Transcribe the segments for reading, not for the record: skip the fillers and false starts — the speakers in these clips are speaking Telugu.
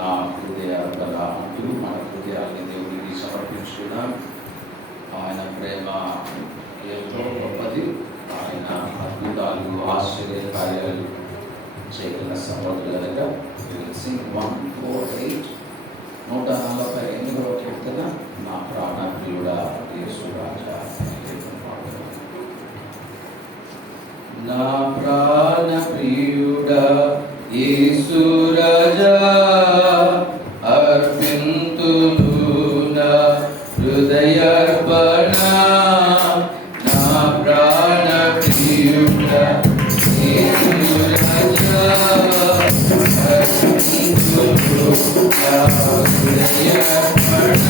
నా హృదయ అంటూ మన హృదయాన్ని దేవుడికి సమర్పించుకున్నాం. ఆయన ప్రేమ ఎంతో గొప్పది. ఆయన అద్భుతాలు ఆశ్చర్య కార్యాలు చేయగల సమర్థులు కనుక 148 148వ కీర్తన నా ప్రాణప్రియుడా యేసు రాజా. నా ప్రాణప్రియుడా యేసు రాజా అర్పింతును నా హృదయార్పణ. నా ప్రాణప్రియుడా యేసు రాజా అర్పింతును నా హృదయార్పణ.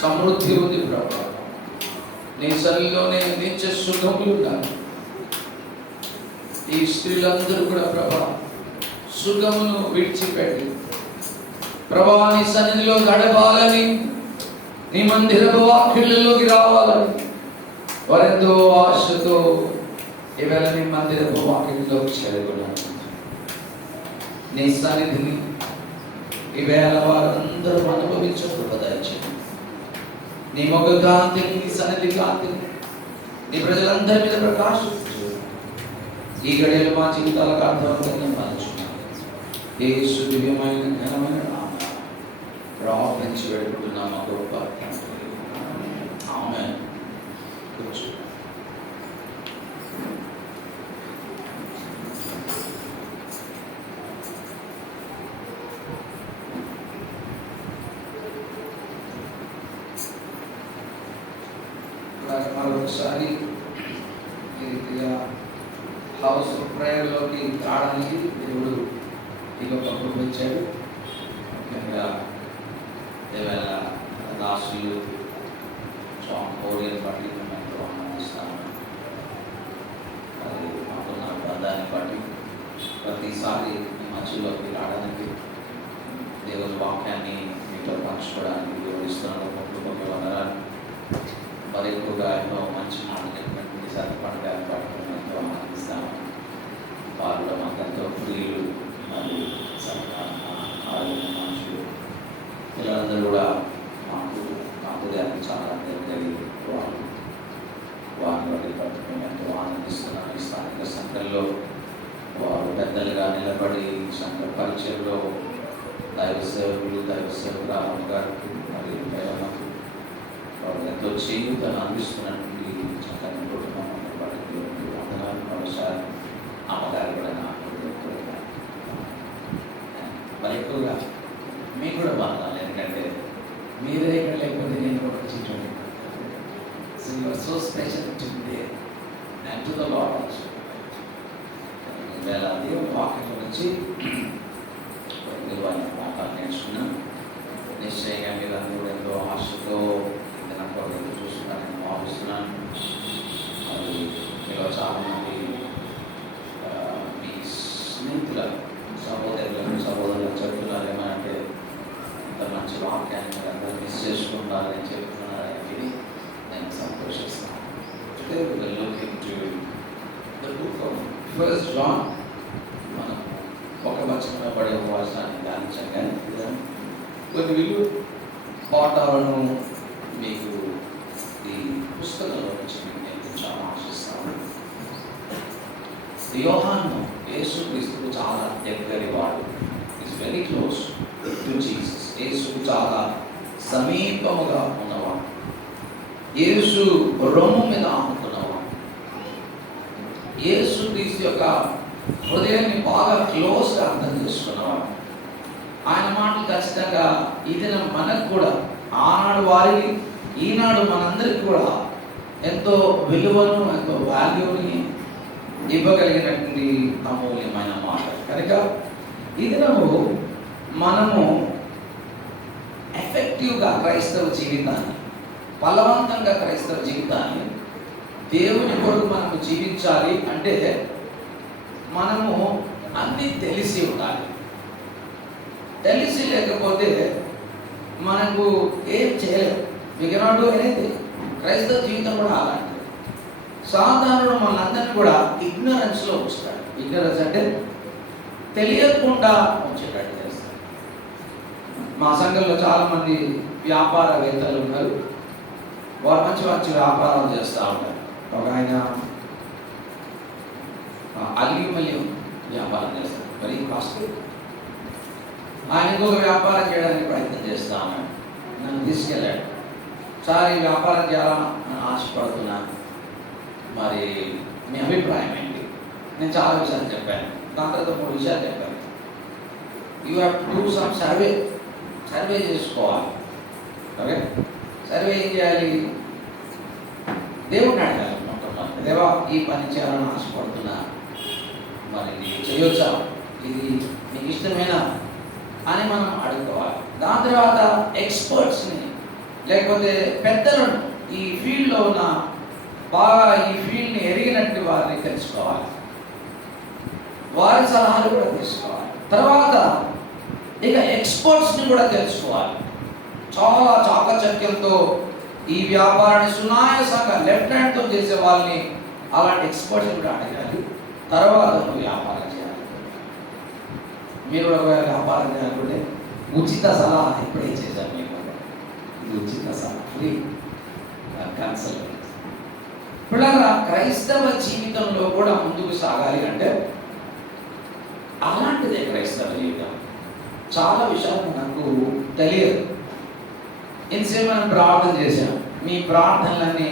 సమృద్ధి ఉంది ప్రభా. నీ సన్నిధిలోనే నిత్య సుఖములు ఉండాలి. ఈ స్త్రీలందరూ కూడా ప్రభా సుఖమును విడిచిపెట్టి ప్రభా నీ సన్నిధిలో గడపాలని, నీ మందిరపు వాకిళ్ళలోకి రావాలని వారెంతో ఆశతో ఈవేళ నీ మందిరపు వాకిళ్ళలోకి చేరుకున్నాను. నీ సన్నిధిని ఈవేళ వారందరూ అనుభవించకూడదు. నీ ముఖ కాంతిని, నీ సన్నిధి కాంతిని నీ ప్రజలందరి మీద ప్రకాశించు. ఈ గడియలు మా జీవితాలకు అర్థవంతంగా మార్చున్నాను. యేసు దివ్యమైన ఘనమైన నామమున ప్రార్థించి వేడుకుంటున్నాము మా గొప్ప తండ్రి. ఆమేన్. కూర్చో. మరొకసారి హౌస్ ఆఫ్ ప్రేయర్లోకి రావడానికి దేవుడు ఇదొక పంపించాడు. ముఖ్యంగా దేవేళ దాసులు ఓరియన్ బట్టి మేము ఆనందిస్తాము. అది మాకున్న బంధాన్ని బట్టి ప్రతిసారి మీ మధ్యలోకి రావడానికి, దేవుని వాక్యాన్ని మీతో పంచుకోవడానికి వివరిస్తున్నాడు. ముఖ్య వందనాలు. మరి ఎక్కువగా ఎన్నో మంచి మాటలు సత్పండుగ పట్టుకుని ఎంతో ఆనందిస్తాము. వారిలో మాకెంతో ప్రియులు మరియు ఆరోగ్య మనుషులు పిల్లలందరూ కూడా మాకు హృదయానికి చాలా దగ్గరి వాళ్ళు. వారిని బట్టి పట్టుకుని ఎంతో ఆనందిస్తున్నాను. ఈ స్థానిక సంఘంలో వారు పెద్దలుగా నిలబడి సంఘ పరిచయంలో దైవ సేవకురామ గారికి మరియు మేడమ్మకు వారు ఎంతో చేయూతను అందిస్తున్నటువంటి చక్కని కుటుంబం వారికి వందనాలు. మరోసారి అమ్మగారు కూడా నాకు మరి ఎక్కువగా మీకు కూడా వందనాలు. ఎందుకంటే మీరే ఇక్కడ లేకపోతే నేను కూడా వచ్చేటండి. So you are so special to they and to the lord also. ఈవేళ దేవుని వాక్యం గురించి విలువైన పాఠాలు నేర్చుకున్నాను. నిశ్చయంగా మీరందరూ కూడా ఎంతో ఆశతో చూస్తున్నాను, నేను భావిస్తున్నాను. అది మీలో చాలామంది మీ స్నేహితుల సహోదరులు చెప్తున్నారు ఏమంటే ఇంత మంచి వాక్యాన్ని మీరు అందరూ మిస్ చేసుకుంటారని చెప్తున్నారని నేను సంతోషిస్తాను. Today we will look into the book of 1 John. మనం ఒక వచనంలో పడే ఉపవాసాన్ని ధ్యానించంగా కొన్ని విలువ పాఠాలను మీకు ఈ పుస్తకంలో నుంచి మీకు నేర్పించాలని ఆశిస్తాను. యోహాను యేసుక్రీస్తుకు చాలా దగ్గరి వాడు. Is very close to Jesus. యేసు చాలా సమీపముగా ఉన్నవాడు. యేసు రొమ్ము మీద ఆనుకున్నవాడు. యేసుక్రీస్తు యొక్క హృదయాన్ని బాగా క్లోజ్గా అర్థం చేసుకున్నవాడు. ఆయన మాటలు ఖచ్చితంగా ఇది మనకు కూడా ఆనాడు వారికి ఈనాడు మనందరికీ కూడా ఎంతో విలువను, ఎంతో వాల్యూని ఇవ్వగలిగినటువంటి అమూల్యమైన మాట. కనుక ఈ దినము మనము ఎఫెక్టివ్గా క్రైస్తవ జీవితాన్ని, బలవంతంగా క్రైస్తవ జీవితాన్ని దేవుని కొరకు మనము జీవించాలి అంటే మనము అన్నీ తెలిసి ఉండాలి. తెలిసి లేకపోతే మనకు ఏం చేయలేము. We cannot do anything. క్రైస్తవ జీవితం కూడా అలాంటిది. సాధారణుడు మనందరినీ కూడా ఇగ్నరెన్స్లో ఉంచుతాడు. ఇగ్నరెన్స్ అంటే తెలియకుండా ఉంచేటట్టు చేస్తాడు. మా సంఘంలో చాలామంది వ్యాపారవేత్తలు ఉన్నారు. వారు మంచి మంచి వ్యాపారాలు చేస్తూ ఉంటారు. ఒక ఆయన అల్యూమినియం వ్యాపారం చేస్తారు, వెరీ కాస్ట్లీ. ఆయన ఇంకొక వ్యాపారం చేయడానికి ప్రయత్నం చేస్తా ఉన్నాడు. నన్ను తీసుకెళ్ళాడు. సార్ ఈ వ్యాపారం చేయాలని ఆశపడుతున్నాను, మరి మీ అభిప్రాయం ఏంటి? నేను చాలా విషయాలు చెప్పాను. దాని తర్వాత 3 విషయాలు చెప్పాను. You have to do some survey చేసుకోవాలి. ఓకే, సర్వే ఏం చేయాలి? దేవుడిని అడగాలి. మొట్టమొదటి, దేవా ఈ పని చేయాలని ఆశపడుతున్నా, మరి నీవు చేయొచ్చా? ఇది నీకు ఇష్టమేనా అని మనం అడుగుకోవాలి. దాని తర్వాత ఎక్స్పర్ట్స్ని లేకపోతే పెద్దలను ఈ ఫీల్డ్లో ఉన్న బాగా ఈ ఫీల్డ్ని ఎరిగినట్టు వారిని తెలుసుకోవాలి, వారి సలహాలు కూడా తీసుకోవాలి. తర్వాత ఇక ఎక్స్పర్ట్స్ని కూడా తెలుసుకోవాలి. చాలా చాకచక్యంతో ఈ వ్యాపారాన్ని సునాయాసంగా లెఫ్ట్ హ్యాండ్తో చేసే వాళ్ళని, అలాంటి ఎక్స్పర్ట్స్ని కూడా అడగాలి. తర్వాత నువ్వు వ్యాపారం చేయాలి. మీరు ఒకవేళ వ్యాపారం చేయాలంటే ఉచిత సలహా ఇప్పుడే చేశాను మీకు. ఇది ఉచిత సలహా, ఫ్రీ కన్సల్ట్. పిల్లల క్రైస్తవ జీవితంలో కూడా ముందుకు సాగాలి అంటే అలాంటిదే క్రైస్తవ జీవితం. చాలా విషయాలు నాకు తెలియదు. ఇంతసేపు మనం ప్రార్థన చేశాం, మీ ప్రార్థనలన్నీ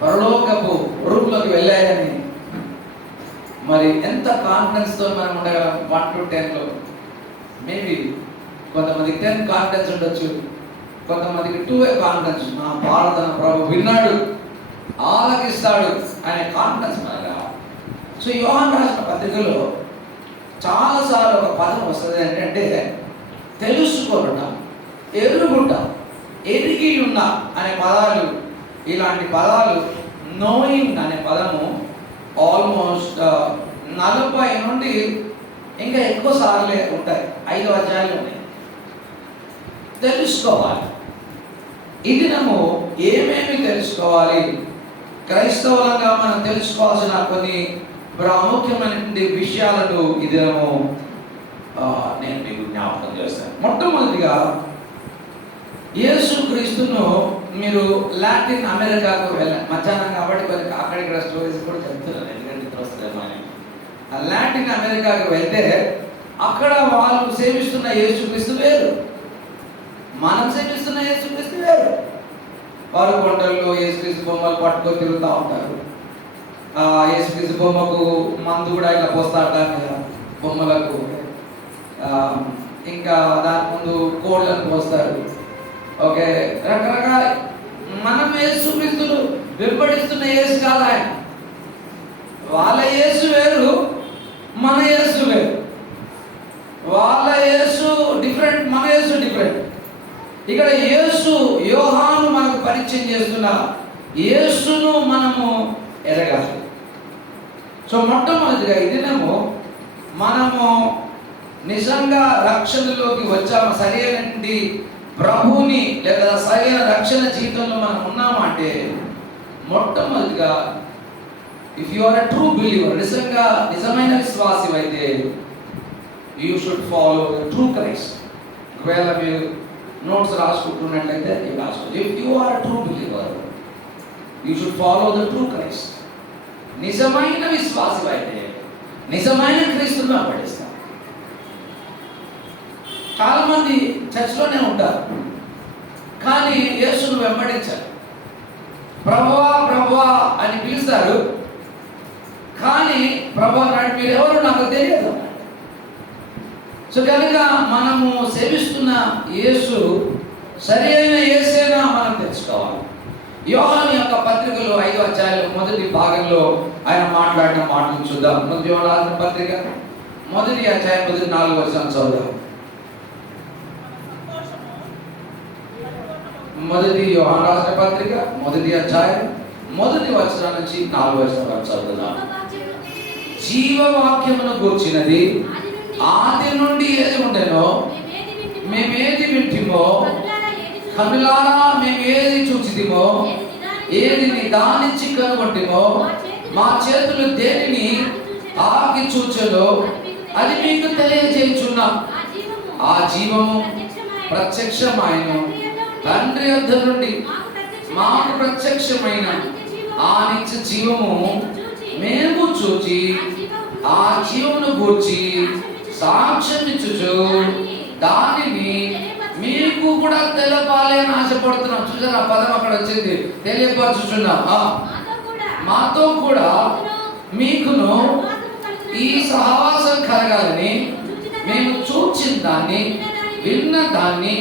పరలోకపు రూపులోకి వెళ్ళాయని. మరి ఎంత కాన్ఫిడెన్స్తో మనం ఉండగలం? 1 to 10లో మేబీ కొంతమందికి 10 కాన్ఫిడెన్స్ ఉండొచ్చు, కొంతమందికి 2 కాన్ఫిడెన్స్. నా ప్రార్థన ప్రభు విన్నాడు, ఆలకిస్తాడు అనే కాన్ఫిడెన్స్ మనకు రావాలి. సో యోహాను రాసిన పత్రికలో చాలాసార్లు ఒక పదం వస్తుంది, ఏంటంటే తెలుసుకోవడం, ఎరుగుట, ఎరిగి ఉన్న అనే పదాలు. ఇలాంటి పదాలు నోయింగ్ అనే పదము ఆల్మోస్ట్ 40 నుండి ఇంకా ఎక్కువ సార్లే ఉంటాయి. 5 అధ్యాయాలు ఉన్నాయి. తెలుసుకోవాలి. ఇది మనము ఏమేమి తెలుసుకోవాలి? క్రైస్తవులంగా మనం తెలుసుకోవాల్సిన కొన్ని ప్రాముఖ్యమైనటువంటి విషయాలను ఈ దినము నేను మీకు జ్ఞాపకం చేస్తాను. మొట్టమొదటిగా యేసుక్రీస్తును మీరు లాటిన్ అమెరికాకు వెళ్ళండి. మధ్యాహ్నం కాబట్టి కొన్ని అక్కడిక్కడ స్టోరీస్ కూడా చెప్తున్నాను, ఎందుకంటే ఇక్కడ వస్తుందేమో అని. లాటిన్ అమెరికాకు వెళ్తే అక్కడ వాళ్ళు సేవిస్తున్న యేసుక్రీస్తు వేరు, మనం సేవిస్తున్న యేసుక్రీస్తు వేరు. వారు కొండల్లో యేసుక్రీస్తు బొమ్మలు పట్టుకొని తిరుగుతూ ఉంటారు. యేసుక్రీస్తు బొమ్మకు మందు కూడా ఇలా పోస్తారు దాని మీద, బొమ్మలకు. ఇంకా దాని ముందు కోళ్ళను పోస్తారు. ఓకే, రకరకాల. మనం యేసుక్రీస్తును వెంబడిస్తున్న యేసు కాదు ఆయన. వాళ్ళ యేసు వేరు, మన యేసు వేరు. వాళ్ళ యేసు డిఫరెంట్, మన యేసు డిఫరెంట్. ఇక్కడ యేసు, యోహాను మనకు పరిచయం చేస్తున్న యేసును మనము ఎరగాలి. సో మొట్టమొదటిగా ఇదినేమో మనము నిజంగా రక్షణలోకి వచ్చాము, సరైనటువంటి ప్రభువుని లేదా సరైన రక్షణ జీవితంలో మనం ఉన్నామా అంటే, మొట్టమొదటిగా if you are a true believer, నిజమైన విశ్వాసి అయితే you should follow the true Christ. ఒకవేళ మీరు నోట్స్ రాసుకుంటున్నట్లయితే ఇవి రాసుకోవచ్చు. If you are a true believer you should follow the true Christ. నిజమైన విశ్వాసి అయితే నిజమైన క్రీస్తుని వెంబడిస్తాం. చాలా మంది చర్చ్లోనే ఉంటారు, కానీ యేసును వెంబడించారు. ప్రభువా ప్రభువా అని పిలుస్తారు, కానీ ప్రభువా నాడు మీరు ఎవరు నాకు తెలియదు. సో కనుక మనము సేవిస్తున్న యేసు సరి అయిన యేసేనా మనం తెలుసుకోవాలి. యోహాను యొక్క పత్రికలో 5 అధ్యాయాలు మొదటి భాగంలో ఆయన మాట్లాడిన మాటలు చూద్దాం. మొదటి యోహాను పత్రిక 1వ అధ్యాయం 4వ వచనం చదువుదాం. మొదటి యోహాను రాసిన పత్రిక 1వ అధ్యాయం 1వ వచనం నుంచి 4వ వచనం వరకు చదువుదాం. జీవవాక్యమును గూర్చినది ఆది నుండి ఏది ఉండెనో మేమేది వింటిమో, కనులారా మేము ఏది చూచితిమో, ఏది నిదానించి కనుగొంటిమో, మా చేతులు దేనిని ఆగి చూచెనో అది మీకు తెలియజేయుచున్నాం. ఆ జీవము ప్రత్యక్షమైన తండ్రి యొద్ద నుండి మాకు ప్రత్యక్షమైన ఆ నిత్య జీవము మేము చూచి ఆ జీవమును గూర్చి సాక్ష్యం ఇచ్చుచు దానిని మీకు కూడా తెలపాలి అని ఆశపడుతున్నాం. చూసారా పదం అక్కడ వచ్చింది, తెలియపరచుచున్నాం. మాతో కూడా మీకును ఈ సహవాసం కలగాలని మేము చూచిన దాన్ని, విన్న దాన్ని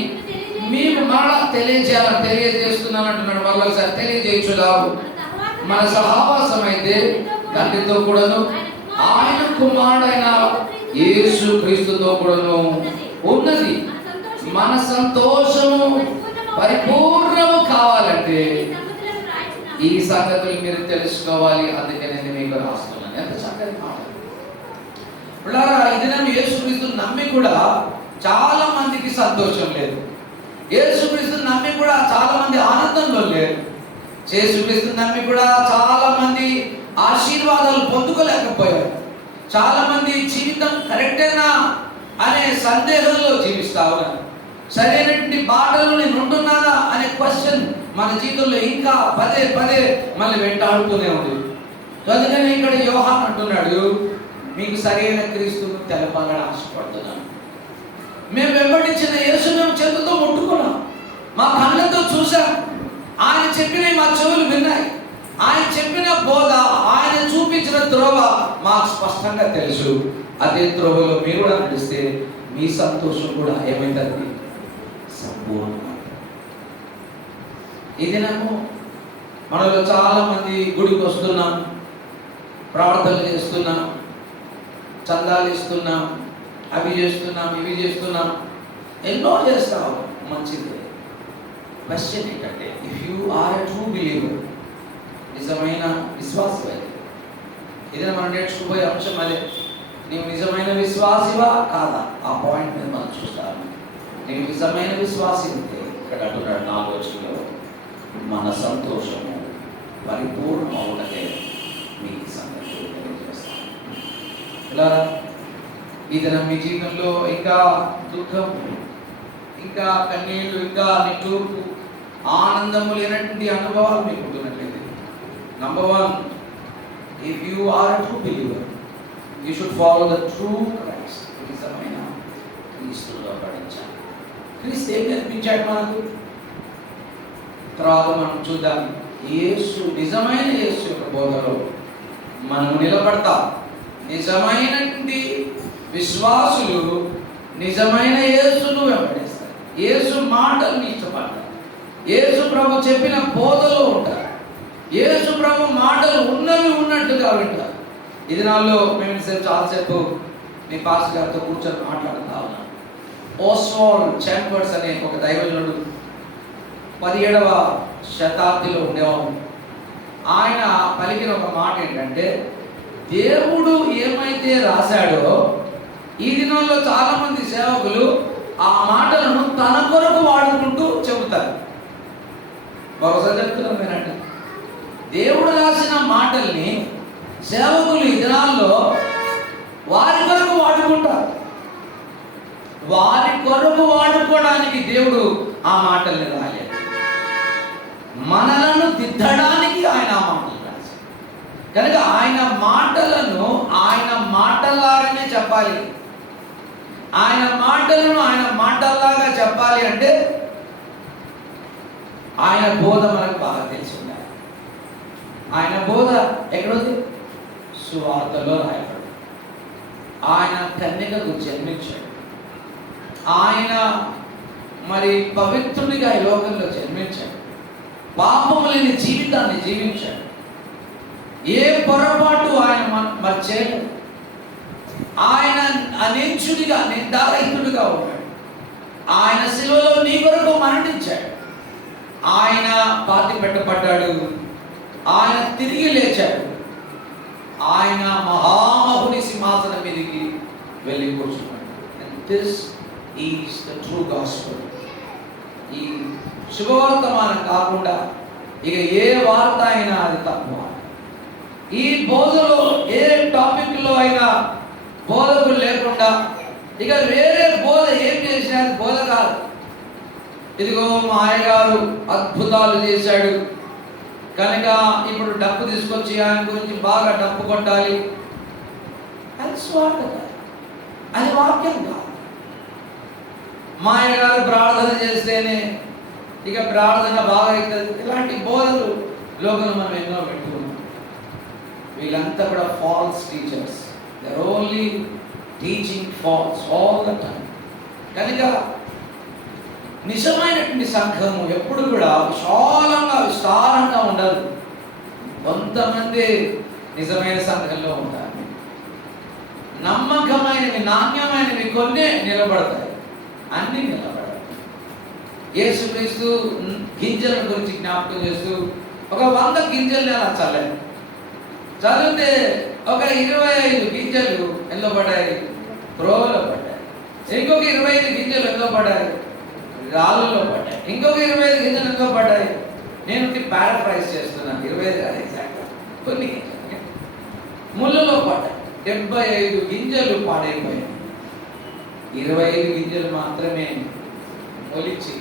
మీకు మరలా తెలియజేస్తున్నాను అంటున్నాడు. మరలా ఒకసారి తెలియజేయుచున్నాము. మన సహవాసం అయితే తండ్రితో కూడాను ఆయన కుమారుడైన యేసు క్రీస్తుతో కూడాను ఉన్నది. మన సంతోషము పరిపూర్ణము కావాలంటే ఈ సంగతులు మీరు తెలుసుకోవాలి, అందుకే నేను మీకు రాస్తున్నాను. ఎంత చక్కని మాట. ఈ దినం యేసుక్రీస్తుని నమ్మి కూడా చాలా మందికి సంతోషం లేదు. యేసుక్రీస్తుని నమ్మి కూడా చాలా మంది ఆనందంలో లేరు. యేసుక్రీస్తుని నమ్మి కూడా చాలా మంది ఆశీర్వాదాలు పొందుకోలేకపోయారు. చాలా మంది జీవితం కరెక్టేనా అనే సందేహంలో జీవిస్తా ఉన్నారు. సరైనటువంటి బాటలు నేను ఉంటున్నానా అనే క్వశ్చన్ మన జీవితంలో ఇంకా పదే పదే మళ్ళీ వెంటాడుతూనే ఉంది. అందుకని ఇక్కడ యోహాను అంటున్నాడు, మీకు సరైన క్రీస్తును తెలపాలని ఆశపడుతున్నాను. మేము వెంబడించిన యేసు మేము చేతులతో ముట్టుకున్నాం, మా కళ్ళతో చూసాం, ఆయన చెప్పిన మా చెవులు విన్నాయి, ఆయన చెప్పిన బోధ, ఆయన చూపించిన త్రోవ మాకు స్పష్టంగా తెలుసు. అదే త్రోవలో మీరు కూడా నడిస్తే మీ సంతోషం కూడా ఏమైందండి? సంపూర్ణం. ఇది నాకు మనలో చాలా మంది గుడికి వస్తున్నాం, ప్రార్థనలు చేస్తున్నాం, చందాలు ఇస్తున్నాం, అవి చేస్తున్నాం, ఇవి చేస్తున్నాం, ఎన్నో చేస్తాం, మంచిది. క్వశ్చన్ ఏంటంటే, if you are a true believer, నిజమైన విశ్వాసం అయితే, ఏదైనా మనం నేర్చుకుపోయే అంశం అదే. నీవు నిజమైన విశ్వాసివా కాదా? ఆ పాయింట్ మీద మనం చూస్తాము. నీవు నిజమైన విశ్వాసి ఉంటే ఇక్కడ అంటున్నాడు 4వ వచనంలో, మన సంతోషము పరిపూర్ణమవుటకే మీ సంగతి తెలియజేస్తాను. ఇలా ఈ దినం మీ జీవితంలో ఇంకా దుఃఖం, ఇంకా కన్నీళ్లు, ఇంకా నిట్టూర్పు, ఆనందము లేనటువంటి అనుభవాలు మీకు ఉంటున్నట్లయితే, number 1, if you are a true believer, you should follow the true Christ. నిజమైన క్రీస్తులో పడించాలి. క్రీస్తు ఏం నేర్పించాడు మనకు? తర్వాత మనం చూద్దాం. యేసు, నిజమైన యేసు యొక్క బోధలో మనం నిలబడతాం. నిజమైనటువంటి విశ్వాసులు నిజమైన యేసును వెంబడిస్తారు. యేసు మాటలను ఇష్టపడతారు. యేసు ప్రభు చెప్పిన బోధలో ఉంటారు. యేసు ప్రభు మాటలు ఉన్నవి ఉన్నట్టుగా వింటారు. ఇది నాలో మేము చాలాసేపు మీ పాస్ గారితో కూర్చొని మాట్లాడుతూ ఉన్నాం. ఓస్వాల్డ్ చాంబర్స్ అనే ఒక దైవజనుడు 17వ శతాబ్దిలో ఉండేవాడు. ఆయన పలికిన ఒక మాట ఏంటంటే, దేవుడు ఏమైతే రాశాడో ఈ దినంలో చాలా మంది సేవకులు ఆ మాటలను తన కొరకు వాడుకుంటూ చెబుతారు. బహుశా చెప్తున్నాం వినండి. దేవుడు రాసిన మాటల్ని సేవకులు ఈ దినాల్లో వారి కొరకు వాడుకుంటారు. వారి కొరకు వాడుకోవడానికి దేవుడు ఆ మాటల్ని రాలేదు. మనలను దిద్దడానికి ఆయన ఆ మాటలు రాశారు. కనుక ఆయన మాటలను ఆయన మాటల్లాగానే చెప్పాలి. ఆయన మాటలను ఆయన మాటల్లాగా చెప్పాలి అంటే ఆయన బోధ మనకు బాగా తెలిసి ఉండాలి. ఆయన బోధ ఎక్కడుంది? సువార్తలో రాయబడి. ఆయన కన్యకకు జన్మించాడు. ఆయన మరి పవిత్రుడిగా ఈ లోకంలో జన్మించాడు. పాపము లేని జీవితాన్ని జీవించాడు. ఏ పొరపాటు ఆయన మరి చేయలేదు. ఆయన అనించుడిగా, నిందారహితుడిగా ఉన్నాడు. ఆయన శిలువలో నీ కొరకు మరణించాడు. ఆయన పాతి పెట్టబడ్డాడు. ఆయన తిరిగి లేచాడు. ఆయన మహామహుని సింహాసనం మీదకి వెళ్ళి కూర్చున్నాడు. This is the true gospel. ఈ శుభవర్తమానం కాకుండా ఇక ఏ వార్త అయినా అది తక్కువ. ఈ బోధలో ఏ టాపిక్లో అయినా బోధకులు లేకుండా ఇక వేరే బోధ ఏం చేసినా అది బోధ కాదు. ఇదిగో మా అయ్యగారు అద్భుతాలు చేశాడు కనుక ఇప్పుడు డప్పు తీసుకొచ్చి ఆయన గురించి బాగా డప్పు కొట్టాలి, అది స్వార్థ కాదు, అది వాక్యం కాదు. మా అయ్యగారు ప్రార్థన చేస్తేనే ఇక ప్రార్థన బాగా అవుతుంది. ఇలాంటి బోధలు లోకంలో మనం ఎన్నో పెట్టుకున్నాం. వీళ్ళంతా కూడా false teachers. They are only teaching false all the time. కనుక నిజమైనటువంటి సంఘము ఎప్పుడు కూడా విస్తారంగా ఉండదు. కొంతమంది నిజమైన సంఘంలో ఉంటారు. నమ్మకమైనవి, నాణ్యమైనవి కొన్ని నిలబడతాయి, అన్ని నిలబడతాయి. యేసుక్రీస్తు గింజల గురించి జ్ఞాపకం జ్ఞాపకం చేస్తూ ఒక 100 గింజల్ని అలా చల్లాను. చదివితే ఒక 25 గింజలు ఎందులో పడ్డాయి? త్రోవలో పడ్డాయి. ఇంకొక 25 గింజలు ఎందులో పడ్డాయి? రాళ్ళలో పడ్డాయి. ఇంకొక 25 గింజలు ఎందులో పడ్డాయి? నేను పారాఫ్రైజ్ చేస్తున్నాను, 25 కాదు ఎగ్జాక్ట్గా, కొన్ని గింజలు ముళ్ళలో పడ్డాయి. 75 గింజలు పాడైపోయాయి. 25 గింజలు మాత్రమే మొలిచి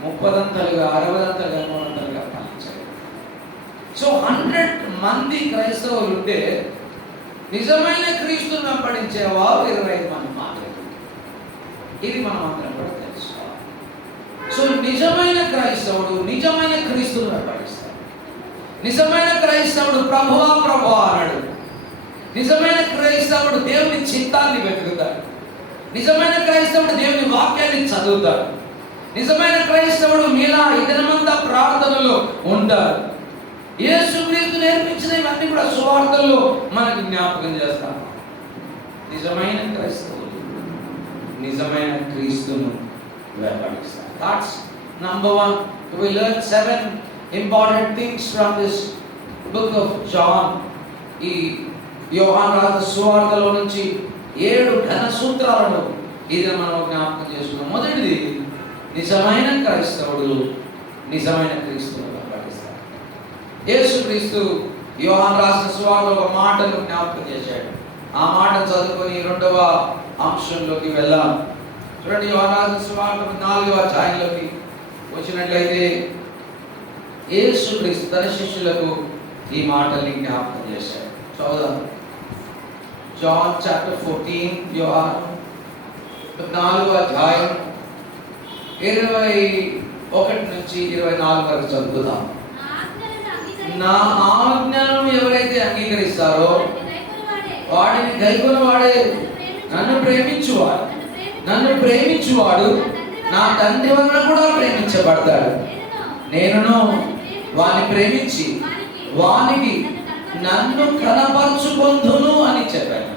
30దంతలుగా 60దంతలుగా 100దంతలుగా ఫలించాయి. సో 100 మంది క్రైస్తవులు ఉంటే నిజమైన క్రీస్తుని వెంబడించేవారు 25 మంది మాత్రమే. ఇది మనం అందరం కూడా తెలుసుకోవాలి. సో నిజమైన క్రైస్తవుడు నిజమైన క్రీస్తుని వెంబడిస్తాడు. నిజమైన క్రైస్తవుడు ప్రభువా ప్రభువా అన్నాడు. నిజమైన క్రైస్తవుడు దేవుని చిత్తాన్ని వెతుకుతాడు. నిజమైన క్రైస్తవుడు దేవుని వాక్యాన్ని చదువుతాడు. నిజమైన క్రైస్తవుడు మీలా ఈ దినమంతా ప్రార్థనలో ఉంటారు. యేసుక్రీస్తు నేర్పించిన ఇవన్నీ కూడా సువార్తల్లో మనకు జ్ఞాపకం చేస్తాం. నిజమైన క్రైస్తవులు నిజమైన క్రీస్తును వెంబడిస్తారు. That's number 1. We learn 7 important things from this book of John. ఈ యోహాను రాసిన సువార్తలో నుంచి 7 ఘన సూత్రాలను ఇది మనం జ్ఞాపకం చేసుకున్నాం. మొదటిది, నిజమైన క్రైస్తవుడు నిజమైన క్రీస్తును వెంబడిస్తాడు. యేసుక్రీస్తు యోహాను రాసిన సువార్తలో ఒక మాటను జ్ఞాపకం చేశాడు. ఆ మాట చదువుకొని 2వ అంశంలోకి వెళ్దాం. చూడండి, యోహాను రాసిన సువార్త 4వ అధ్యాయంలోకి వచ్చినట్లయితే యేసుక్రీస్తు తన శిష్యులకు ఈ మాటల్ని జ్ఞాపకం చేశాడు. చదువుదాం. John chapter 14, యోహాను 4వ అధ్యాయం 21 నుంచి 24 వరకు చదువుదాం. నా ఆజ్ఞలను ఎవరైతే అంగీకరిస్తారో వాడిని గైకొన్న వాడే నన్ను ప్రేమించువాడు నా తండ్రి వలన కూడా ప్రేమించబడతాడు. నేనును వాని ప్రేమించి వానికి నన్ను కనపరుచుకొందును అని చెప్పాను.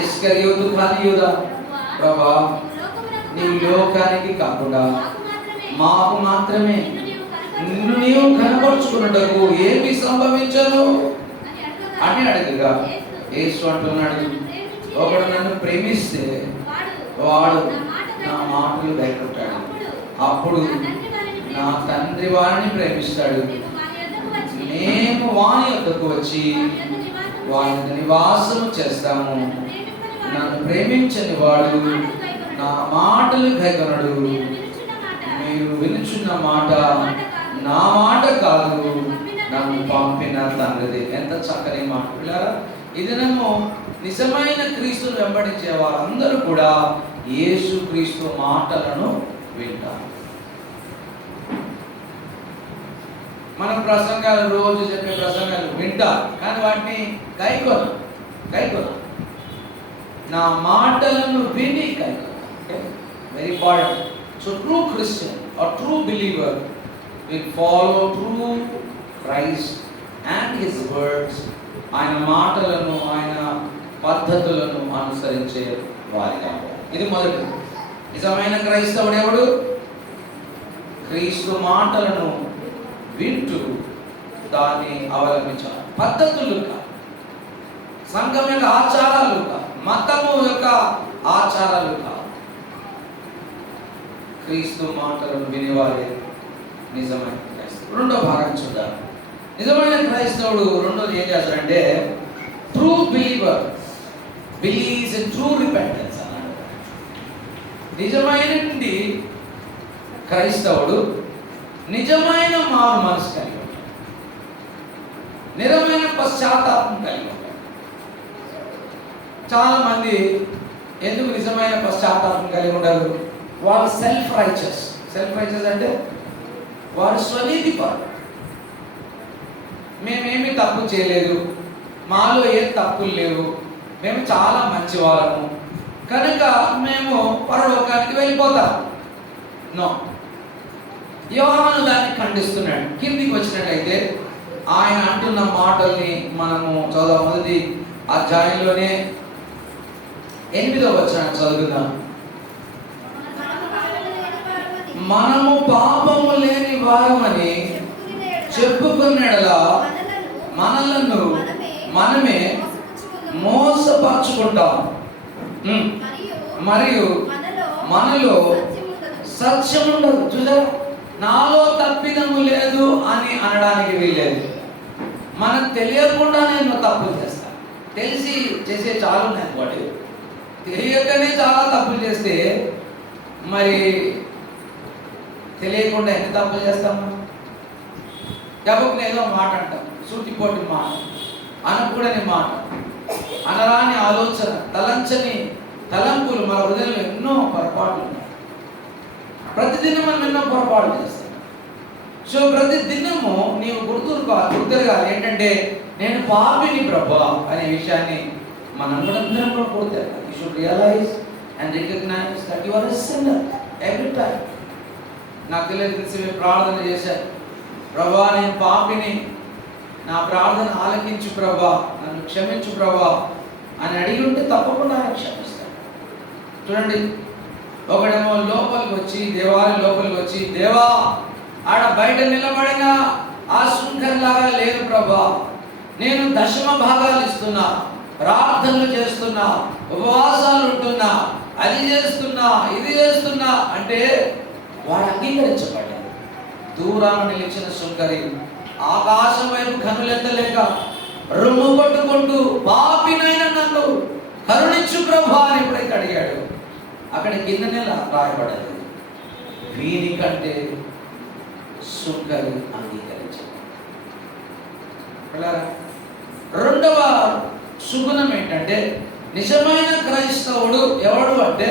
ఇస్కరియోతు కాని యూదా, ప్రభువా నీవు లోకానికి కాకుండా మాకు మాత్రమే నిన్ను నీవు కనపరుచుకున్నటకు ఏమి సంభవించను అని అడగగా యేసు అంటున్నాడు, ఒకడు నన్ను ప్రేమిస్తే వాడు నా మాటలు గైకొంటాడు. అప్పుడు నా తండ్రి వారిని ప్రేమిస్తాడు. మేము వాని యొద్దకు వచ్చి వాని నివాసము చేస్తాము. నన్ను ప్రేమించని వాడు నా మాటలు గైకొనడు. మీరు వినుచున్న మాట నా మాట కాదు, నన్ను పంపిన తండ్రిది. ఎంత చక్కని మాట పిల్లరా! ఇదేమో నిజమైన క్రీస్తును వెంబడించే వారందరూ కూడా యేసు క్రీస్తు మాటలను వింటారు. మన ప్రసంగాలు, రోజు చెప్పే ప్రసంగాలు వింటారు, కానీ వాటిని గైకొన నా మాటలను విని గైకొన. Very important. So true Christian are true believer will follow true Christ and his words. ఆయన మాటలను ఆయన పద్ధతులను అనుసరించే వారిగా. ఇది మొదటి. నిజమైన క్రైస్తవుడు ఎవడు? క్రీస్తు మాటలను వింటూ దాన్ని అవలంబించాలి. పద్ధతులు కాదు, సంఘం యొక్క ఆచారాలు కాదు, మతము యొక్క ఆచారాలు కాదు. క్రీస్తు మాటలను వినేవారే నిజమైన క్రైస్తవుడు. రెండో భాగం చూద్దాం. నిజమైన క్రైస్తవుడు రెండోది ఏం చేస్తాడంటే, true believer believes in true repentance అన్నాడు. నిజమైన క్రైస్తవుడు నిజమైన మారు మనసు కలిగి ఉంటాడు, నిజమైన పశ్చాత్తాపం కలిగి ఉంటాడు. చాలా మంది ఎందుకు నిజమైన పశ్చాత్తాపం కలిగి ఉంటారు? వాళ్ళు సెల్ఫ్ రైచస్ అంటే వారు స్వనీతి పరులు. మేమేమి తప్పు చేయలేదు, మాలో ఏం తప్పులు లేవు, మేము చాలా మంచి వాళ్ళము కనుక మేము పరలోకానికి వెళ్ళిపోతాం. నో, యోహాను దాన్ని ఖండిస్తున్నాడు. కిందికి వచ్చినట్లయితే ఆయన అంటున్న మాటల్ని మనము చదువు. మొదటి అధ్యాయంలోనే 8వ వచనం చదువుకుందాం. మనము పాపము లేని వారమని చెప్పుకున్నడలా మనలను మనమే మోసపరుచుకుంటాం. మరియు మనలో సత్యం ఉండదు. చూసారా, నాలో తప్పిదము లేదు అని అనడానికి వీల్లేదు. మనం తెలియకుండా నేను తప్పులు చేస్తాను, తెలిసి చేసే చాలా ఉన్నాయి. వాటి తెలియకనే చాలా తప్పులు చేస్తే మరి తెలియకుండా ఎన్ని తప్పులు చేస్తాము? కాబట్టి ఏదో మాట అంటాం, సూటిపోటి మాట, అనకూడని మాట, అనరాని ఆలోచన, తలంచని తలంపులు, మన హృదయంలో ఎన్నో పొరపాట్లు ఉన్నాయి. ప్రతిదినం మనం ఎన్నో పొరపాటు చేస్తాం. సో ప్రతిదినము నీవు గుర్తురుగాలి ఏంటంటే నేను పాపిని ప్రభా అనే విషయాన్ని మనందరం కూడా గుర్తారు. You should realise and recognise that you are a sinner every time. నాకు తెలిసి ప్రార్థన చేశారు, ప్రభా నేను పాపిని, నా ప్రార్థన ఆలకించు ప్రభా, నన్ను క్షమించు ప్రభా అని అడిగి ఉంటే తప్పకుండా ఆయన క్షమిస్తాడు. చూడండి, ఒకడేమో లోపలికి వచ్చి, దేవాలయం లోపలికి వచ్చి, దేవా ఆడ బయట నిలబడిన ఆ శృంఖలాగా లేదు ప్రభా, నేను దశమ భాగాలు ఇస్తున్నా, ప్రార్థనలు చేస్తున్నా, ఉపవాసాలు ఉంటున్నా, అది చేస్తున్నా, ఇది చేస్తున్నా అంటే వాడు అంగీకరించబడ్డాడు. దూరాన నిలిచిన శృంఖరి ఆకాశం వైపు కనులెత్తలేక రొమ్ము కొట్టుకుంటూ పాపినైనా నన్ను కరుణించు ప్రభా అని ఎప్పుడైతే అడిగాడు, అక్కడ కిందనే రాయబడదు, వీనికంటే శృంఖరి అంగీకరించాడు. రెండవ సుగుణం ఏంటంటే, నిజమైన క్రైస్తవుడు ఎవడు అంటే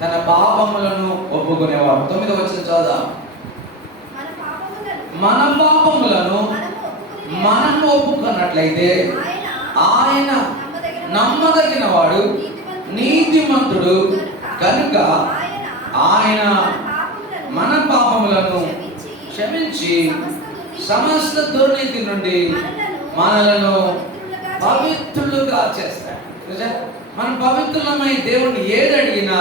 తన పాపములను ఒప్పుకునేవాడు. 9వ వచనం చదువుదాం. మన పాపములను మనం ఒప్పుకున్నట్లయితే ఆయన నమ్మదగిన వాడు, నీతిమంతుడు కనుక ఆయన మన పాపములను క్షమించి సమస్త దుర్నీతి నుండి మనలను పవిత్రులుగా చేస్తాడు. మనం పవిత్రులమై దేవుణ్ణి ఏది అడిగినా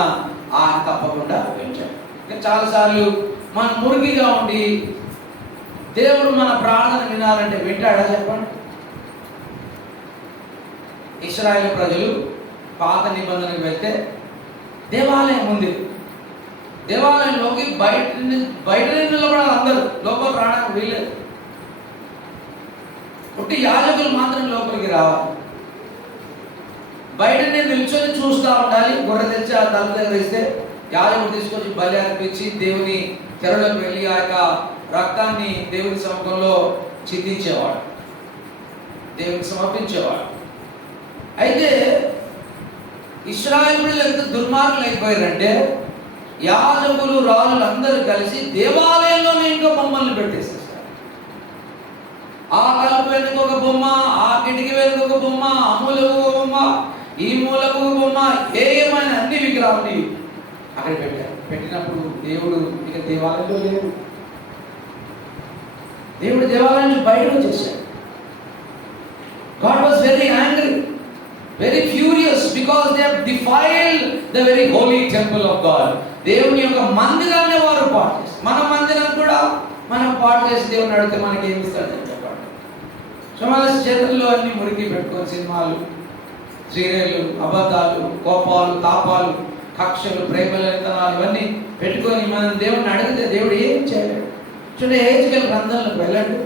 ఆయన తప్పకుండా వింటాడు. చాలాసార్లు మనం మురికిగా ఉండి దేవుడు మన ప్రార్థన వినాలంటే వింటాడా చెప్పండి? ఇశ్రాయేలు ప్రజలు పాత నిబంధనకు వెళ్తే దేవాలయం ఉంది, దేవాలయంలోకి బయట నిలబడాలి అందరూ, లోపల రావడానికి వీలేదు. ఒకటి యాజకులు మాత్రం లోపలికి రావాలి, బయటనే నిల్చొని చూస్తూ ఉండాలి. గొర్రె తెచ్చి ఆ తలుపు దగ్గర ఇస్తే యాజకుడు తీసుకొచ్చి బలి అర్పించి దేవుని తెరలోకి వెళ్ళి ఆ యొక్క రక్తాన్ని దేవుని సముఖంలో చిందించేవాడు, దేవునికి సమర్పించేవాడు. అయితే ఇశ్రాయేలు ప్రజలు ఎంత దుర్మార్గులు అయిపోయారంటే, యాజకులు రాజులు అందరూ కలిసి దేవాలయంలోనే ఇంకా బొమ్మల్ని పెట్టేసేసారు. ఆ తలుపు వెనుక ఒక బొమ్మ, ఆ కిటికీ వెనుక ఒక బొమ్మ, ఆ మూలకు ఒక బొమ్మ, ఈ మూలకు ఒక బొమ్మ, ఏమైనా అన్ని విగ్రహాన్ని అక్కడ పెట్టారు. పెట్టినప్పుడు దేవుడు ఇక దేవాలయంలో లేడు, దేవుడు దేవాలయం నుంచి బయటకు వచ్చేసాడు. God was very angry, very furious because they have defiled the very holy temple of God. దేవుని యొక్క మందిరాన్ని వారు పాడు చేస్తారు. మన మందిరం కూడా మనం పాడు చేసి దేవుని అడిగితే మనకి ఏమి ఇస్తాడు చెప్పండి? సో మన చేతుల్లో అన్ని మురికి పెట్టుకొని సినిమాలు, సీరియళ్ళు, అబద్ధాలు, కోపాలు, తాపాలు, కక్షలు, ప్రేమలతనాలు ఇవన్నీ పెట్టుకొని మనం దేవుడిని అడిగితే దేవుడు ఏం చేయలేడు. చూడండి, హెజ్కేలు గ్రంథంలోకి వెళ్ళండి,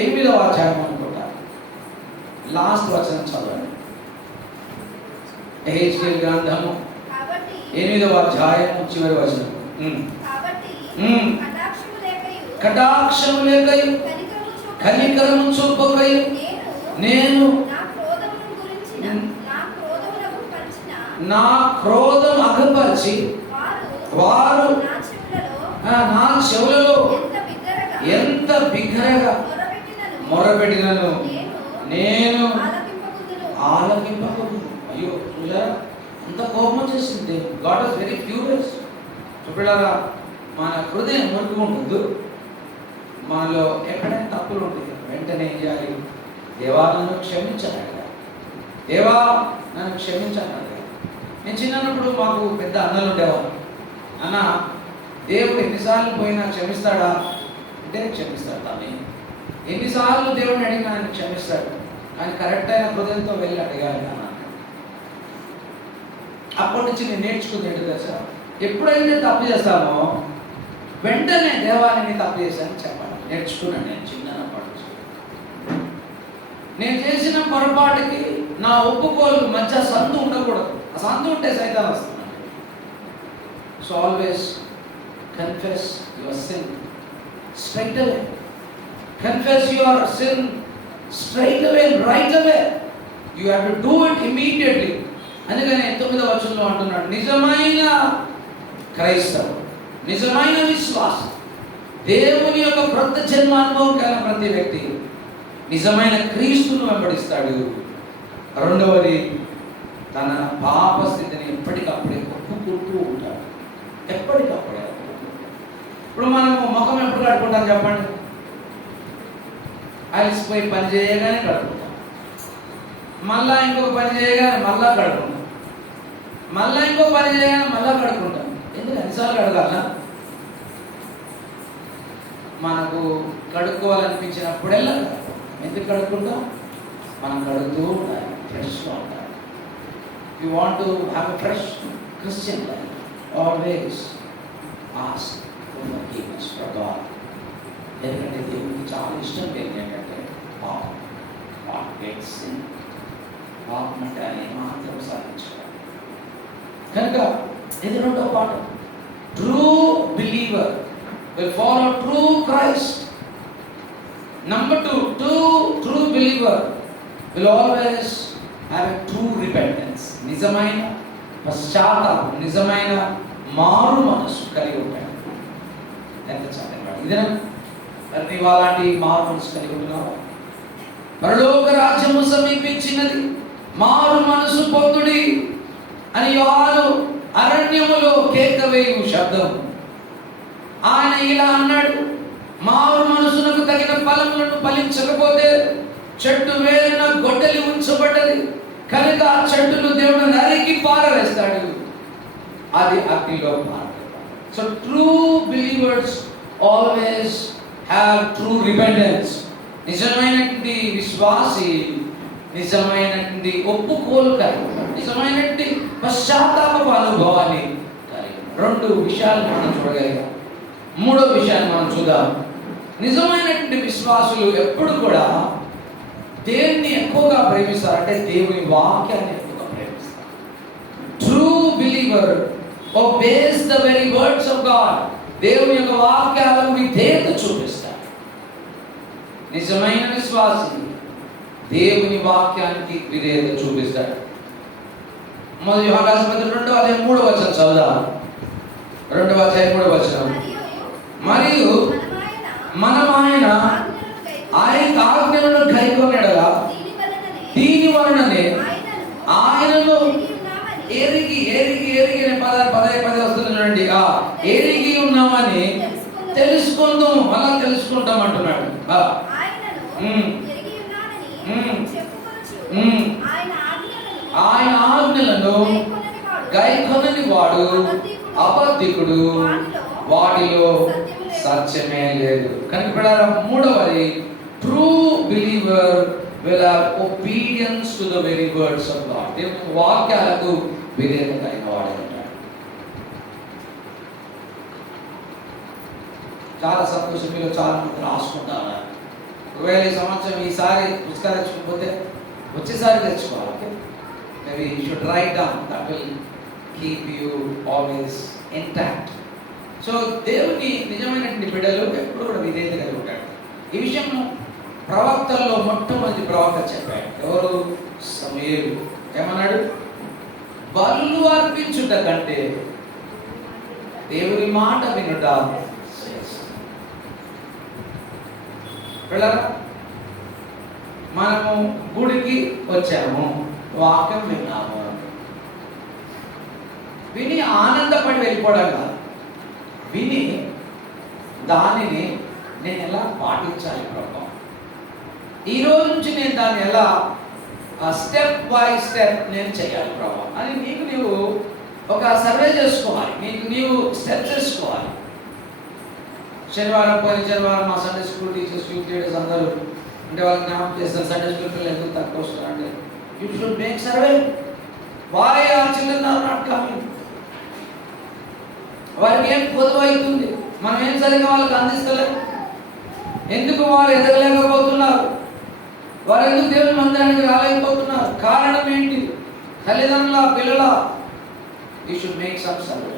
8వ అధ్యాయం అనుకుంటా, లాస్ట్ వచనం చదవండి. హెజ్కేలు గ్రంథము 8వ అధ్యాయం చివరి వచనం. కటాక్షము లేకయు కనికరము చూపకయు నేను నా క్రోధం అగపరిచి వారు నా చెవులలో ఎంత బిగ్గరగా మొరపెట్టినను నేను ఆలకింపకూడదు. అయ్యో చూసారా, అంత కోపం చేసింది. God was very furious. చూపిడారా, మన హృదయం మురుకుంటుంది, మనలో ఎక్కడైనా తప్పులు ఉంటుంది, వెంటనే ఏం చేయాలి? దేవా నన్ను క్షమించాలి, దేవా నన్ను క్షమించాలి. నేను చిన్నప్పుడు మాకు పెద్ద అన్నలు ఉండేవారు. అన్న దేవుడు ఎన్నిసార్లు పోయినా క్షమిస్తాడా అంటే క్షమిస్తాడు. కానీ ఎన్నిసార్లు దేవుడిని అడిగినా ఆయన క్షమిస్తాడు. కానీ కరెక్ట్ అయిన హృదయంతో వెళ్ళి అడగాలి అన్నాను. అప్పటి నుంచి నేను నేర్చుకుంది ఏంటో తెలుసా, ఎప్పుడైతే తప్పు చేస్తామో వెంటనే దేవాన్ని తప్పు చేశాను చెప్పాలి. నేర్చుకున్నాను నేను చిన్నప్పటి నుంచి. నేను చేసిన పొరపాటుకి నా ఒప్పుకోలు మధ్య సందు ఉండకూడదు. ఆ సందు ఉంటే సైతాన్ వస్తున్నాడు. So always confess your sin straight away. Confess your sin straight away, right away. You have to do it immediately. అందుకని 9వ వచనంలో అంటున్నాడు, నిజమైన క్రైస్తవుడు, నిజమైన విశ్వాసం, దేవుని యొక్క క్రొత్త జన్మానుభవం కలిగిన ప్రతి వ్యక్తి నిజమైన క్రీస్తును వెంబడిస్తాడు. రెండవది, తన పాప స్థితిని ఎప్పటికప్పుడే ఒప్పుకుంటూ ఉంటాడు. ఎప్పటికప్పుడే. ఇప్పుడు మనము ముఖం ఎప్పుడు కడుక్కుంటాం చెప్పండి? అలసిపోయి పని చేయగానే కడుక్కుంటాం, మళ్ళా ఇంకొక పని చేయగానే మళ్ళా కడుక్కుంటాం, మళ్ళా ఇంకో పని చేయగానే మళ్ళా కడుక్కుంటాం. ఎందుకు అన్నిసార్లు కడగాల? మనకు కడుక్కోవాలనిపించినప్పుడెల్లా ఎందుకు కడుక్కుంటాం? మనం కడుగుతూ ఉండాలి, ఫ్రెష్గా ఉండాలి. You want to have a fresh Christian life, always ask for forgiveness from God. ఎందుకంటే దేవుడికి చాలా ఇష్టం ఏంటంటే పాపం. పాపం అంటే ఆయన మాత్రం సాధించాలి. కనుక ఇది రెండో పాఠం. True believer will follow true Christ. Number 2, true believer will always have a true repentance. నిజమైన పశ్చాత్తాపం, నిజమైన మారు మనసు కలిగి ఉంటాడు. ఎంత చక్కగా ఇదేనా? నీవు అలాంటి మారు మనసు కలిగి ఉంటున్నావు? పరలోక రాజ్యము సమీపించినది, మారు మనసు పొందుడి అని యోహాను అరణ్యములో కేక వేయు శబ్దం. ఆయన ఇలా అన్నాడు, మారు మనసునకు తగిన ఫలములను ఫలించకపోతే చెట్టు వేరున గొడ్డలి ఉంచబడ్డది, కనుక ఆ చెట్టును దేవుడు నరికి పారవేస్తాడు, అది అగ్నిలో పారవేస్తాడు. So true believers always have true repentance. నిజమైనటువంటి విశ్వాసి నిజమైనటువంటి ఒప్పుకోలు కలిగి, నిజమైనటువంటి పశ్చాత్తాప అనుభవాన్ని కలిగి. రెండు విషయాలు మనం చూడగలిగాం. మూడో విషయాన్ని మనం చూద్దాం. నిజమైనటువంటి విశ్వాసులు ఎప్పుడు కూడా దేన్ని ఎక్కువగా ప్రేమిస్తారంటే దేవుని వాక్యాన్ని ఎక్కువగా ప్రేమిస్తారు. True believer obeys the very words of God. దేవుని యొక్క వాక్యాలకు విధేయత చూపిస్తారు. నిజమైన విశ్వాసి దేవుని వాక్యానికి విధేయత చూపిస్తాడు. మొదటి యోహాను రాసిన పత్రిక 2వ అధ్యాయం 3వ వచనం చదువుదాం. 2వ అధ్యాయం 3వ వచనం. మరియు మనం ఆయన ఆజ్ఞలను గైకొనెడల దీని వలననే ఆయనను ఎరిగి అనే పదే వస్తుంది చూడండి. ఎరిగి ఉన్నామని తెలుసుకుందాం, అలా తెలుసుకుంటాం అంటున్నాడు. ఆయన ఆజ్ఞలను గైకొనని వాడు అబద్ధికుడు, వాటిలో సత్యమే లేదు. కనుక మూడవది, true believer will have obedience to the very words of God. దేవుని వాక్యాలకు విధేయత కలిగిన వాడు ఉంటాడు. చాలా సంతోషం, మీరు చాలా మంది రాసుకుంటారు. ఒకవేళ ఈ సంవత్సరం ఈసారి పుస్తకాలు తెచ్చుకోకపోతే వచ్చేసారి తెచ్చుకోవాలి. Okay, maybe you should write down, that will keep you always intact. So దేవుని నిజమైనటువంటి బిడ్డలు ఎప్పుడు కూడా విధేయత కలిగి ఉంటాడు. ఈ విషయం ప్రవక్తల్లో మొట్టమొదటి ప్రవక్త చెప్పాడు. ఎవరు? సమూయేలు. ఏమన్నాడు? బలులు అర్పించుట కంటే దేవుని మాట వినుట. మనము గుడికి వచ్చాము, వాక్యం విన్నాము, విని ఆనందపడి వెళ్ళిపోవడం కాదు, విని దానిని నేను ఎలా పాటించాలి ప్రభావం, ఈ రోజు నుంచి నేను దాన్ని ఎలా స్టెప్ బై స్టెప్ నేను చేయాలి ప్రభావం అని నీకు నీవు ఒక సర్వే చేసుకోవాలి, నీకు నీవు స్టెప్స్ చేసుకోవాలి. పోయిన శనివారం మా Sunday school teachers, youth leaders అందరూ అంటే వాళ్ళకి జ్ఞాపకం చేస్తారు, సండే స్కూల్ పిల్లలు ఎందుకు తక్కువ వస్తున్నారంటే you should make survey. why our children are not coming? వారికి ఏం పొదువు అవుతుంది? మనం ఏం సరిగ్గా వాళ్ళకి అందిస్తలేము. ఎందుకు వారు ఎదగలేకపోతున్నారు? వారు ఎందుకు దేవుని మందిరానికి రాలేకపోతున్నారు? కారణం ఏంటి? తల్లిదండ్రుల, పిల్లల? You should make some survey.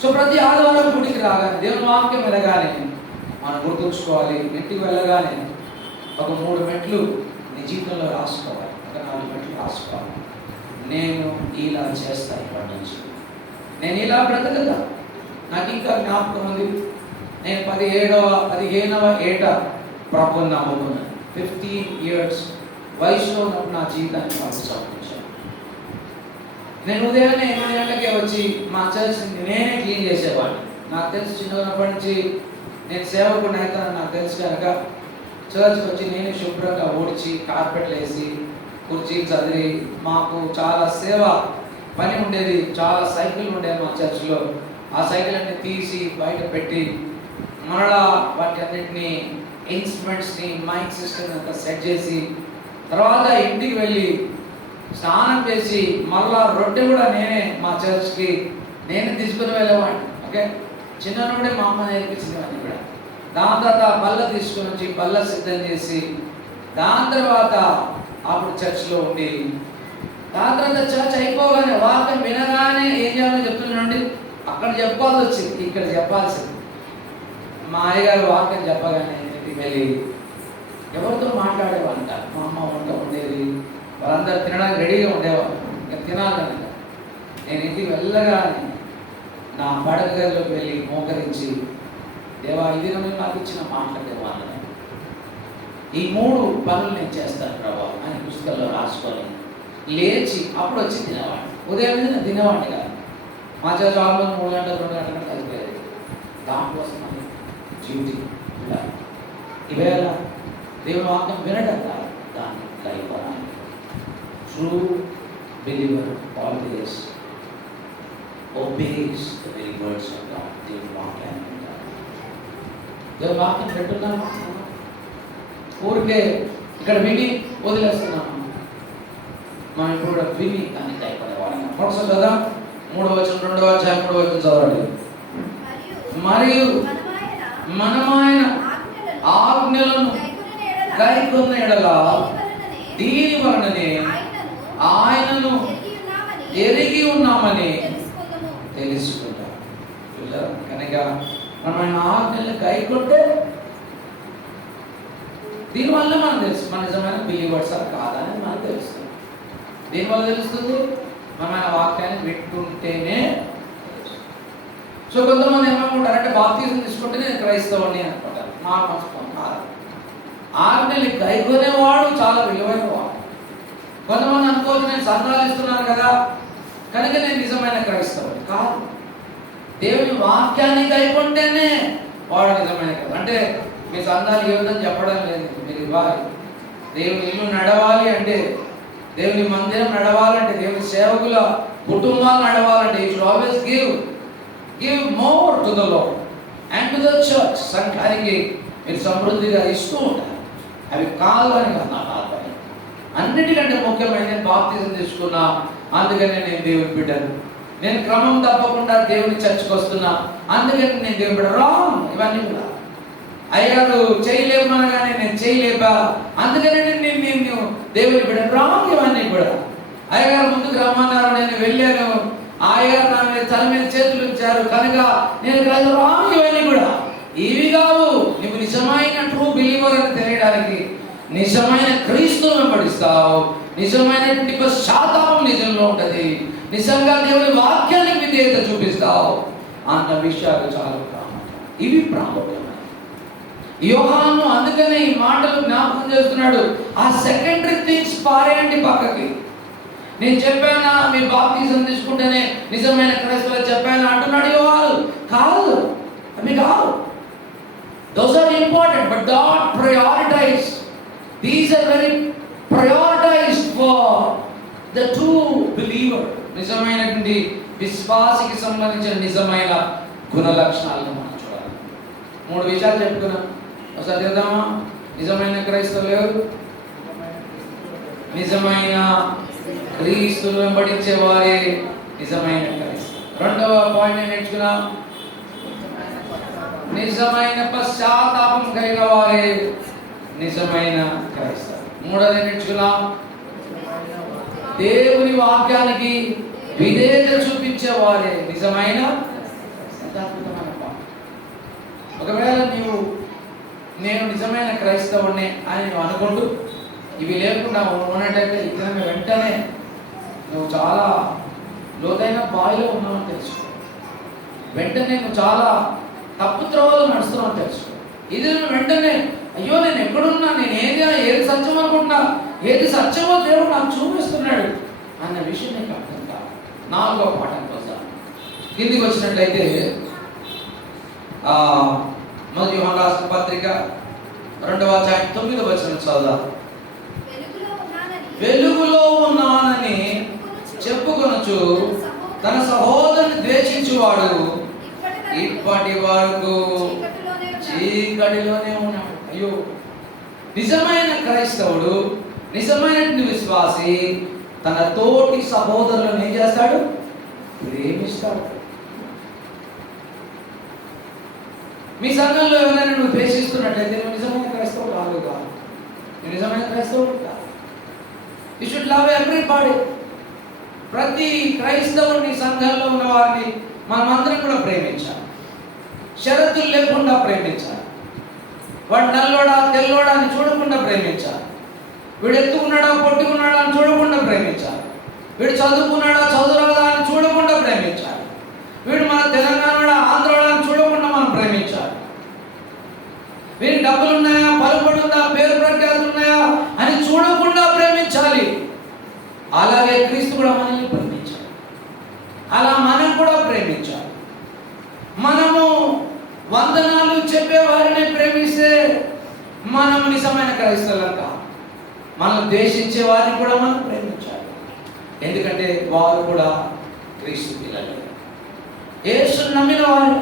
So ప్రతి ఆదివారం గుడికి రాగానే, దేవుని వాక్యం వెళ్ళగానే మనం గుర్తుంచుకోవాలి, ఇంటికి వెళ్ళగానే ఒక 3 మెట్లు నీ జీవితంలో రాసుకోవాలి, ఒక 4 మెట్లు రాసుకోవాలి. నేను ఇలా చేస్తాను, ఇప్పటి నుంచి నేను ఇలా బ్రతకదా. నాకు ఇంకా జ్ఞాపకం ఉంది, నేను 15వ ఏట ప్రభువుని నమ్ముకున్నాను. 15 years వయసులో ఉన్నప్పుడు నా జీవితాన్ని వాళ్ళు సమర్పించాను. నేను ఉదయాన్నే 8 గంటలకే వచ్చి మా చర్చ్ని నేనే క్లీన్ చేసేవాడిని. నాకు తెలిసి చిన్నప్పటి నుంచి నేను సేవకుడిని అవుతానని నాకు తెలుసు కనుక చర్చ్కి వచ్చి నేనే శుభ్రంగా ఊడ్చి, కార్పెట్లు వేసి, కుర్చీలు చదివి, మాకు చాలా సేవ పని ఉండేది. చాలా సైకిల్ ఉండేది మా చర్చ్లో. ఆ సైకిల్ అన్ని తీసి బయట పెట్టి మరలా వాటి అన్నింటినీ, ఇన్స్ట్రుమెంట్స్ని, మైక్ సిస్టమ్ అంతా సెట్ చేసి, తర్వాత ఇంటికి వెళ్ళి స్నానం చేసి మళ్ళా రొట్టె కూడా నేనే మా చర్చ్కి నేనే తీసుకుని వెళ్ళేవాడిని. ఓకే, చిన్నప్పుడే మా అమ్మ నేర్పించేవాడిని కూడా. దాని తర్వాత బల్ల తీసుకుని వచ్చి బల్ల సిద్ధం చేసి, దాని తర్వాత అప్పుడు చర్చ్లో ఉండి, దాని తర్వాత చర్చ్ అయిపోగానే వాక్యం వినగానే ఏం చేయాలో చెప్తున్నాండి, అక్కడ చెప్పాల్సి వచ్చింది, ఇక్కడ చెప్పాల్సింది. మా అయ్యగారు వాక్యం చెప్పగానే ఇంటికి వెళ్ళి ఎవరితో మాట్లాడేవాళ్ళ. మా అమ్మ వంట ఉండేది, వాళ్ళందరూ తినడానికి రెడీగా ఉండేవాళ్ళు. ఇంకా తినాలని నేను ఇంటికి వెళ్ళగానే నా పడక గదిలోకి వెళ్ళి మోకరించి, దేవా ఇది నాకు ఇచ్చిన మాట్లాడే వాళ్ళని ఈ 3 పనులు నేను చేస్తాను ప్రభా అని పుస్తకంలో రాసుకొని లేచి అప్పుడు వచ్చి తినేవాడిని. ఉదయం మీద నేను తినేవాడిని కాదు. మా చర్చ ఆల్మోస్ట్ 3 గంటలు 2 గంటలు కలిపేది. దానికోసం డ్యూటీ. ఈవేళ దేవుని వాక్యం వినడం కాదు, దాన్ని లైఫ్ అనాలి. True believer always obeys the very words of God. దేవుని వాక్యాన్ని వింటారు. దేవుని వాక్యం వింటున్నాము, ఊరికే ఇక్కడ విని వదిలేస్తున్నాము. మనం ఇప్పుడు కూడా విని దాన్ని కైపడేవాళ్ళం. ఒకసారి కదా 3వ వచనం 2వ అధ్యాయం 3వ వచనం చదవండి. మరియు మనమైన ఆజ్ఞలను గైకొన్న ఎడల దీని వలననే ఆయనను ఎరిగి ఉన్నామని తెలుసుకుంటాం. కనుక మనం ఆజ్ఞలను గైకొంటే దీనివల్ల మనం తెలుసు మన నిజమైన బిలీవర్స్ కాదని మనకు తెలుస్తుంది. దీనివల్ల తెలుస్తుంది, మన వాక్యాన్ని వింటుంటేనే. సో కొంతమంది ఏమనుకుంటారంటే బాప్తిజం తీసుకుంటే నేను క్రైస్తవుని అనుకుంటారు. మా మనసు కాదు. ఆజ్ఞలు గైకొనేవాడు చాలా విలువైన వాడు. కొంతమంది అనుకోవచ్చు నేను సంతాలు ఇస్తున్నాను కదా కనుక నేను నిజమైన క్రైస్తవుని కాదు. దేవుని వాక్యాన్ని గైకొంటేనే వాడు నిజమైన క్రైస్తవుడు. అంటే మీ సంతాలు ఇవ్వదని చెప్పడం లేదు, మీరు ఇవ్వాలి. దేవుని ఇల్లు నడవాలి అంటే, దేవుని మందిరం నడవాలంటే, దేవుని సేవకుల కుటుంబాలు నడవాలంటే you should always give more to the lord and to the church. సంఘానికి మీరు సమృద్ధిగా ఇస్తూ ఉంటారు. అవి కాదు అని కాదు నా ఆత్మని. అన్నిటికంటే ముఖ్యమైన బాప్తిజం తీసుకున్నా, అందుకనే నేను దేవుని బిడ్డను. నేను క్రమం తప్పకుండా దేవుని చర్చకు వస్తున్నా, అందుకని నేను దేవుని బిడ్డ. రాంగ్ ఇవన్నీ కూడా. అయ్యారు చేయలేమనగానే నేను చేయలేపా, అందుకనే నేను దేవుని బిడ్డ. రాంగ్ ఇవన్నీ కూడా. అయ్యగారు ముందుకు రమ్మన్నారు, నేను వెళ్ళాను, అయ్యగారు నా మీద తల మీద చేతులు ఉంచారు కనుక నేను రాంగ్ ఇవన్నీ కూడా. ఇవి కావు. నువ్వు నిజమైన ట్రూ బిలీవర్ అని తెలియడానికి నిజమైన క్రీస్తును వెంబడిస్తావు, నిజమైనటువంటి శాతాపం నిజంలో ఉంటుంది, నిజంగా దేవుని వాక్యానికి విధేయత చూపిస్తావు అన్న విషయాలు చాలా ప్రాముఖ్యం. ఇవి ప్రాముఖ్యమైన యోహాను అందుకనే ఈ మాటలు జ్ఞాపకం చేస్తున్నాడు. ఆ సెకండరీ థింగ్స్ పారేయండి పక్కకి. నేను చెప్పానా మీరు బాప్తిజం తీసుకుంటేనే నిజమైన క్రైస్తవులు చెప్పానా అంటున్నాడు యోహాను. కాదు, అవి కాదు. Those are important, but God prioritized. These are very prioritized for the true believer. నిజమైనటువంటి విశ్వాసికి సంబంధించిన నిజమైన గుణ లక్షణాలను మనం చూడాలి. 3 విషయాలు చెప్పుకున్నాం. ఒకసారి చూద్దామా? నిజమైన క్రైస్తవులు ఎవరు? నిజమైన క్రీస్తును వెంబడించే వారే నిజమైన క్రైస్తవులు. రెండవ పాయింట్ నేర్చుకున్నాం, నిజమైన పశ్చాత్తాపం కలిగిన వారే నిజమైన క్రైస్తవులు. మూడవది నేర్చుకున్నాం, దేవుని వాక్యానికి విధేయత చూపించే వారే నిజమైన. ఒకవేళ నేను నిజమైన క్రైస్తవుడిని అని నువ్వు అనుకుంటూ ఇవి లేకుండా ఉన్నట్టయితే ఇతర వెంటనే నువ్వు చాలా లోతైన బావిలో ఉన్నావని తెలుసుకో. వెంటనే నువ్వు చాలా తప్పు త్రోవలో నడుస్తున్నావు తెలుసుకో. ఇది నువ్వు వెంటనే అయ్యో నేను ఎక్కడున్నా, నేను ఏది సత్యం అనుకుంటున్నా, ఏది సత్యమో దేవుడు నాకు చూపిస్తున్నాడు అన్న విషయం నీకు అర్థం కాదు. 4వ పాఠం కోసం కిందికి వచ్చినట్లయితే మొదటి యోహాను రాసిన పత్రిక 2వ అధ్యాయం 9వ వచనం చదువుదాం. వెలుగులో ఉన్నానని చెప్పుకొనుచు తన సహోదరుని ద్వేషించువాడు ఇప్పటి వరకు చీకటిలోనే ఉన్నాడు. అయ్యో, నిజమైన క్రైస్తవుడు, నిజమైన విశ్వాసి తన తోటి సహోదరులను ఏం చేస్తాడు? ప్రేమిస్తాడు. మీ సంఘంలో ఎవరైనా నువ్వు ద్వేషిస్తున్నట్లయితే నువ్వు నిజమైన క్రైస్తవుడు కాదు. నువ్వు నిజమైన క్రైస్తవుడు కాదు. You should love everybody. ప్రతి క్రైస్తవుని సంఘంలో ఉన్న వారిని మనమందరం కూడా ప్రేమించాలి. షరతులు లేకుండా ప్రేమించాలి. వాడు నల్లోడా తెల్లోడా అని చూడకుండా ప్రేమించాలి. వీడు ఎత్తుకున్నాడా పొట్టుకున్నాడా అని చూడకుండా ప్రేమించాలి. వీడు చదువుకున్నాడా చదువురాదా అని చూడకుండా ప్రేమించాలి. వీడు మన తెలంగాణ ఆంధ్రలో అని చూడకుండా మనం ప్రేమించాలి. వీరికి డబ్బులు ఉన్నాయా, పలుపడుందా, పేరు ప్రఖ్యాతులు ఉన్నాయా అని చూడకుండా ప్రేమించాలి. అలాగే క్రీస్తు కూడా మనల్ని ప్రేమించాలి. అలా మనం కూడా ప్రేమించాలి. మనము వందనాలు చెప్పే వారిని ప్రేమిస్తే మనం నిజమైన క్రైస్తవులం కాదు. మనం ద్వేషించే వారిని కూడా మనం ప్రేమించాలి. ఎందుకంటే వారు కూడా క్రీస్తు పిల్లలు. యేసును నమ్మిన వారు,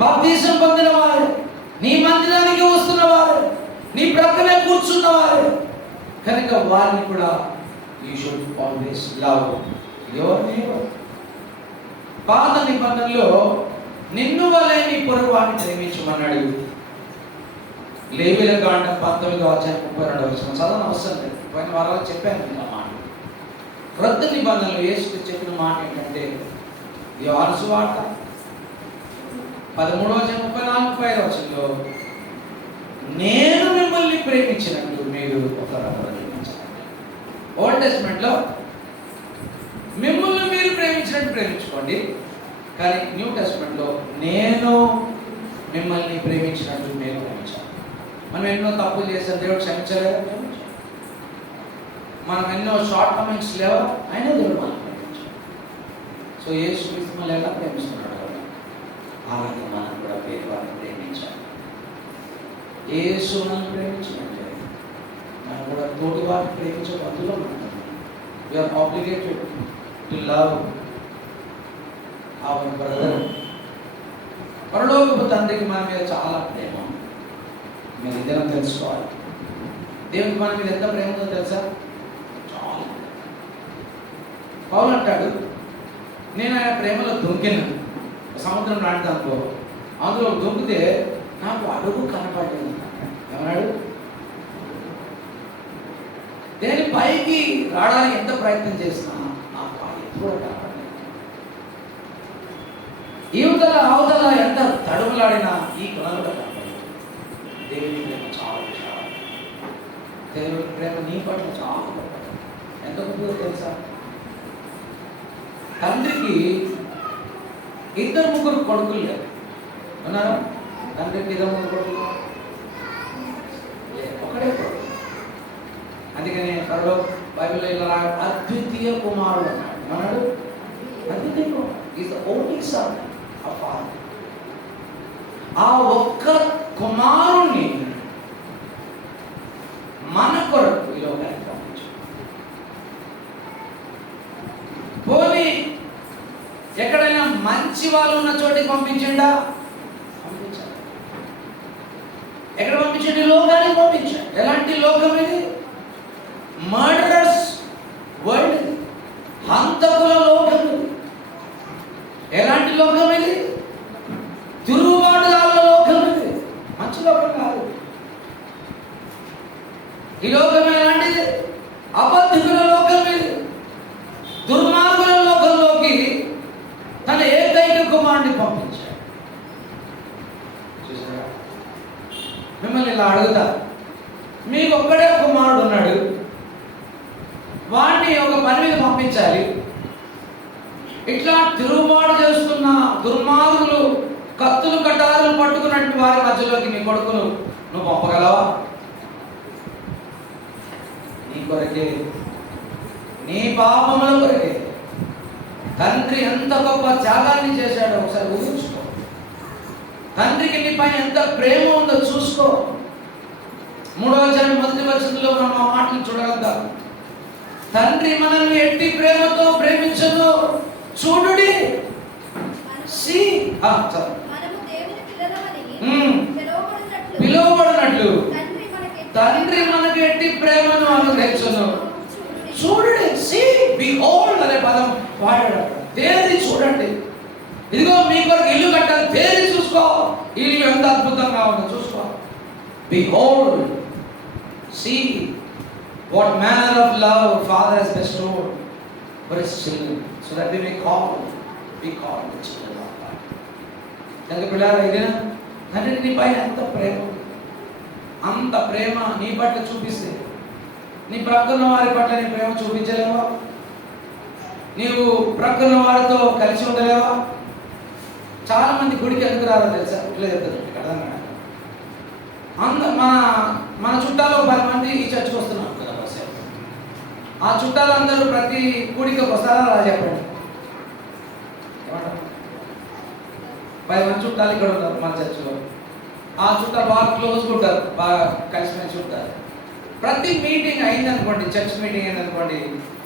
బాప్తిసం పొందిన వారు, నీ మందిరానికి వస్తున్న వారు, నీ ప్రక్కనే కూర్చున్నవారు కనుక వారిని కూడా you should always love your neighbour. పాత నిబంధనలో నిన్ను వలె నీ పొరుగువాడిని ప్రేమించమన్నాడు. లేవీయుల కాండం 19వ అధ్యాయం 32వ వచనం చదవని అవసరం లేదు. పైన వారాలు చెప్పాను ఆ మాట. క్రొత్త నిబంధనలు యేసు చెప్పిన మాట ఏంటంటే, యోహాను సువార్త 13వ అధ్యాయం 34-35వ వచనంలో, నేను మిమ్మల్ని ప్రేమించినట్టు మీరు ఒకరొకరు ప్రేమించాలి. ఓల్డ్ టెస్ట్మెంట్లో మిమ్మల్ని మీరు ప్రేమించినట్టు ప్రేమించుకోండి. కానీ న్యూ టెస్ట్మెంట్లో నేను మిమ్మల్ని ప్రేమించినట్టు మీరు ప్రేమించాలి. మనం ఎన్నో తప్పులు చేసాం, దేవుడు క్షమించలేదా? మనం ఎన్నో షార్ట్ కమెంట్స్ లేవా? అయినా దేవుడు మనం ప్రేమించాలి. సో యేసు క్రీస్తు మనల్ని ఎలా ప్రేమిస్తున్నాడు కదా, అలాగే మనం కూడా పేరు వారిని ప్రేమించాలి. యేసు మనల్ని ప్రేమించినట్టే మనం కూడా తోటి వారిని ప్రేమించే బదులు we are obligated to love our brother. పరలోకపు తండ్రికి మన మీద చాలా ప్రేమ. మీరు ఇద్దరం తెలుసుకోవాలి. దేవునికి మన మీద ఎంత ప్రేమ ఉందో తెలుసా? చాలా. పౌలు అంటాడు, నేను ఆయన ప్రేమలో దొంకినాను. సముద్రం లాంటి అనుకో, అందులో దొంకితే నాకు అడుగు కనపడింది. ఏమన్నాడు? దేని పైకి రావడానికి ఎంత ప్రయత్నం చేసినా నాకు ఎప్పుడు కనపడలేదు. యువతల అవతల ఎంత తడుములాడినా ఈ కొనలు కనపడలేదు. దేవుని ప్రేమ చాలా చాలా, దేవుని ప్రేమ నీ పట్ల చాలా గొప్ప. ఎంత గొప్పదో తెలుసా? తండ్రికి 2-3 కొడుకులు లేరు. ఉన్నారా? తండ్రికి 2-3 కొడుకులు ఒకడే కొడుకు. అందుకని త్వరలో బైబిల్లో ఇలా అద్వితీయ కుమారుడు అన్నాడు. అన్నాడు అద్వితీయ కుమారుడు is the only son of father. ఆ ఒక్క కుమారుణ్ణి మన కొరకు ఈ లోకానికి పంపించాడు. పోనీ ఎక్కడైనా మంచి వాళ్ళు ఉన్న చోటికి పంపించిండా? పంపించాడు. ఎక్కడ పంపించండి? లోకానికి పంపించాడు. ఎలాంటి లోకం ఇది? మర్డరర్స్ వరల్డ్ ఇది, హంతకుల లోకం ఇది. ఎలాంటి లోకం ఇది? తిరుగుబాటుదారుల లోకం ఇది, మంచి లోకం కాదు. ఈ లోకం ఎలాంటిది? అబద్ధికుల లోకం ఇది. దుర్మార్గుల లోకంలోకి తన ఏకైక కుమారుడిని పంపించాడు. చూసారా? మిమ్మల్ని ఇలా అడుగుతా, మీకు ఒక్కడే కుమారుడు ఉన్నాడు, వాడిని ఒక పని మీద పంపించాలి. ఇట్లా తిరుగుబాటు చేస్తున్న దుర్మార్గులు, కత్తులు కటారులు పట్టుకున్నట్టు వారి మధ్యలోకి నీ కొడుకును నువ్వు పంపగలవా? నీ కొరకే, నీ పాపముల కొరకే తండ్రి ఎంత గొప్ప త్యాగాన్ని చేశాడో ఒకసారి ఊహించుకో. తండ్రికి నీ పైన ఎంత ప్రేమ ఉందో చూసుకో. 3వ అధ్యాయం 1వ వచనంలో మనం ఆ మాటలు చూడగలుగుతాం. తండ్రి మనల్ని ఎట్టి ప్రేమతో ప్రేమించను చూడుడి. పిలువబడినట్లు తండ్రి మనకి ఎట్టి ప్రేమను అనుగ్రహించును చూడండి. సీ బిహోల్డ్ అనే పదం వాడాడు. తేరి చూడండి. ఇదిగో మీ కొరకు ఇల్లు కట్టాలి, తేరి చూసుకో. ఇల్లు ఎంత అద్భుతంగా ఉందో చూసుకో. Behold, see what manner of love Father has bestowed for his children, so that we may be called the children of God. కనుక పిల్లలు ఇదేనా తండ్రి నీ పైన ఎంత ప్రేమ, అంత ప్రేమ నీ పట్ల చూపిస్తే నీ ప్రక్కన వారి పట్ల నీ ప్రేమ చూపించలేవా? నీవు ప్రక్కన వారితో కలిసి ఉండలేవా? చాలా మంది గుడికి ఎందుకు రారో తెలుసా? ఇట్లా చెప్తారు, అర్థం కాదు. మన చుట్టాలు 10 మంది ఈ చర్చకు వస్తున్నారు కదా, ఆ చుట్టాలందరూ ప్రతి కూడికి వస్తారా? రా చెప్పండి. 10 మంది చుట్టాలు ఇక్కడ ఉంటారు మన చర్చిలో. ఆ చుట్టాలు బాగా క్లోజ్గా ఉంటారు, బాగా కలిసిమెలిసి ఉంటారు. ప్రతి మీటింగ్ అయిందనుకోండి, చర్చ్ మీటింగ్ అయిందనుకోండి,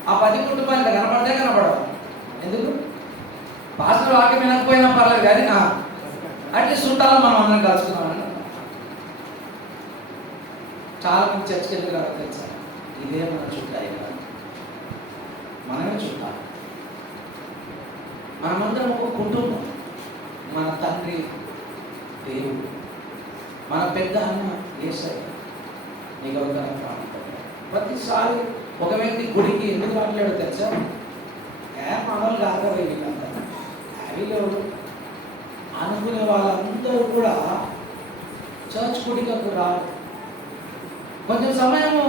ఆ 10 కుటుంబాలు కనపడితే కనపడవు. ఎందుకు? పాస్టర్ వాక్యం వినకపోయినా పర్లేదు కానీ అట్లీస్ట్ చుట్టాలు మనం అందరం కలుసుకున్నామని. చాలా మంది చర్చకి ఎందుకు రాదు తెలుసా? ఇదే మన చుట్టాలి కాదు, మనమే చుట్టాలి. మనమందరం ఒక కుటుంబం. మన తండ్రి దేవుడు, మన పెద్ద అన్న యేసయ్య నీకు ఒక ప్రతిసారి ఒక వ్యక్తి గుడికి ఎందుకు రావట్లేడో తెలుసా? మనలు కాక వీళ్ళంతా అవిలో అనుకునే వాళ్ళందరూ కూడా చర్చ్ గుడికి రారు. కొంచెం సమయము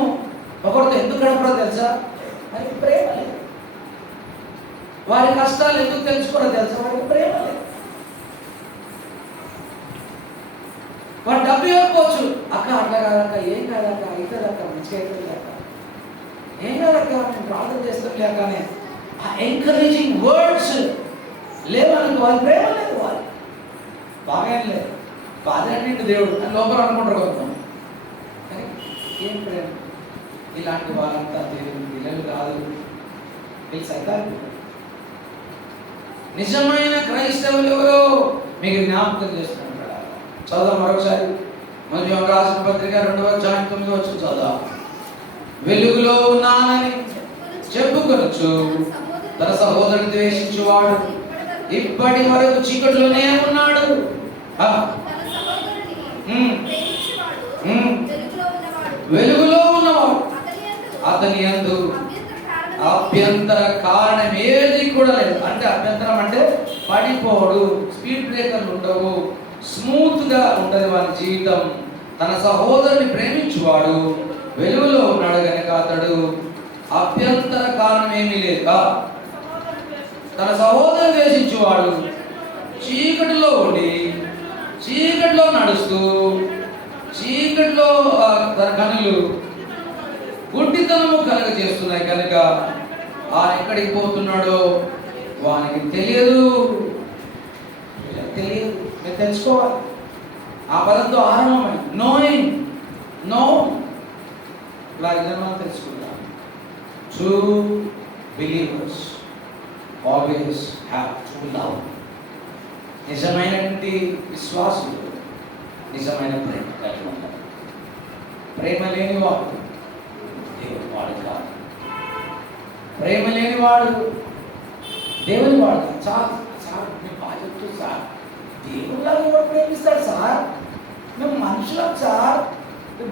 ఒకరితో ఎందుకు గడపడో తెలుసా? వారికి ప్రేమ లేదు. వారి కష్టాలు ఎందుకు తెలుసుకోరో తెలుసా? వారికి ప్రేమ లేదు. వాడు డబ్బు ఇవ్వకపోవచ్చు, అక్క అట్లా కాదక్క, ఏం కాదక్క, అవుతుందక్క, మంచిగా అవుతుందక్క, ఏం కాదక్క, నేను ప్రార్థన చేస్తాం లేకనే ఆ ఎంకరేజింగ్ వర్డ్స్ లేవనుకో, వారి ప్రేమ లేదు. వారి బాగా లేదు, బాధండి దేవుడు అని లోపల అనుకుంటారు కొంతమంది. కానీ ఏం ప్రేమ? ఇలాంటి వాళ్ళంతా దేవుని పిల్లలు కాదు, వీళ్ళు సైతాన్ని. నిజమైన క్రైస్తవులు ఎవరో మీకు జ్ఞాపకం చేస్తున్నారు. చదువు మరొకసారి. మరియు రాసిన పత్రిక 2వ అధ్యాయం 9వ వచనం చదువు. వెలుగులో ఉన్నానని చెప్పుకొనొచ్చు తన సహోదరుని ద్వేషించువాడు ఇప్పటి వరకు చీకటిలోనే ఉన్నాడు. వెలుగులో ఉన్నవాడు అతని యందు అభ్యంతర కారణం ఏది కూడా లేదు. అంటే అభ్యంతరం అంటే పడిపోడు, స్పీడ్ బ్రేకర్లు ఉండవు, స్మూత్ గా ఉండదు వారి జీవితం. తన సహోదరుని ప్రేమించువాడు వెలుగులో ఉన్నాడు కనుక అతడు అభ్యంతర కారణం ఏమీ లేదు. తన సహోదరుని ద్వేషించువాడు చీకటిలో ఉండి చీకటిలో నడుస్తూ చీకటిలో తన కనులు గుడ్డితనము కనుక చేస్తున్నాయి కనుక ఆయన ఎక్కడికి పోతున్నాడో వానికి తెలియదు. మీరు తెలుసుకోవాలి. ఆ పదంతో ఆరంభమై నోయింగ్, నో ఇలా మనం తెలుసుకుంటాం. True believers always have true love. నిజమైనటువంటి విశ్వాసులు నిజమైన ప్రేమ కలిగి ఉండాలి. ప్రేమ లేనివాడు దేవుని వాడు కాదు. ప్రేమ లేనివాడు దేవుని వాడు కాదు. సార్ మేము బాగా చెప్తూ సార్, దేవుళ్ళగా ఎవరు ప్రేమిస్తాడు సార్? మేము మనుషులం సార్,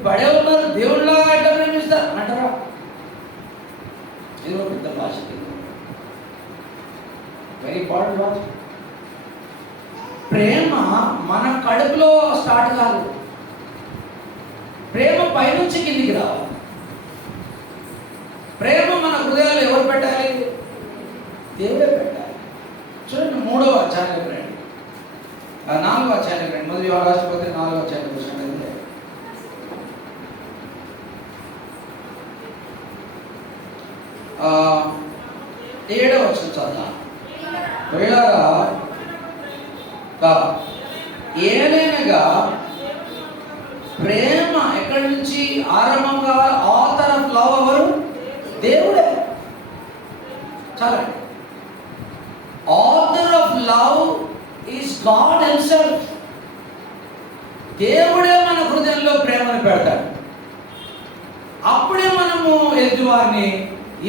బడే ఉన్నారు, దేవుళ్ళగా ఎట్లా ప్రేమిస్తారు అంటారా? ఇది ఒక పెద్ద భాష, వెరీ ఇంపార్టెంట్ భాష. ప్రేమ మన కడుపులో స్టార్ట్ కాదు. ప్రేమ పైనుంచి కిందికి రావాలి. ప్రేమ మన హృదయాలు ఎవరు పెట్టాలి? దేవుడే పెట్టాలి. చూడండి 3వ అధ్యాయానికి రండి, 4వ అధ్యాయానికి రండి. మొదటి రాష్ట్రపతి 4వ అధ్యాయానికి వచ్చినట్లయితే 7వ వచనం చదువుతాం. వేళగా ఏలైనగా ప్రేమ ఎక్కడి నుంచి ఆరంభం కావాలి? ఆథర్ ఆఫ్ లవ్ ఎవరు? దేవుడే. చాలా author of love is God himself. దేవుడే మన హృదయంలో ప్రేమను పెడతాడు. అప్పుడే మనము ఎదుటివారిని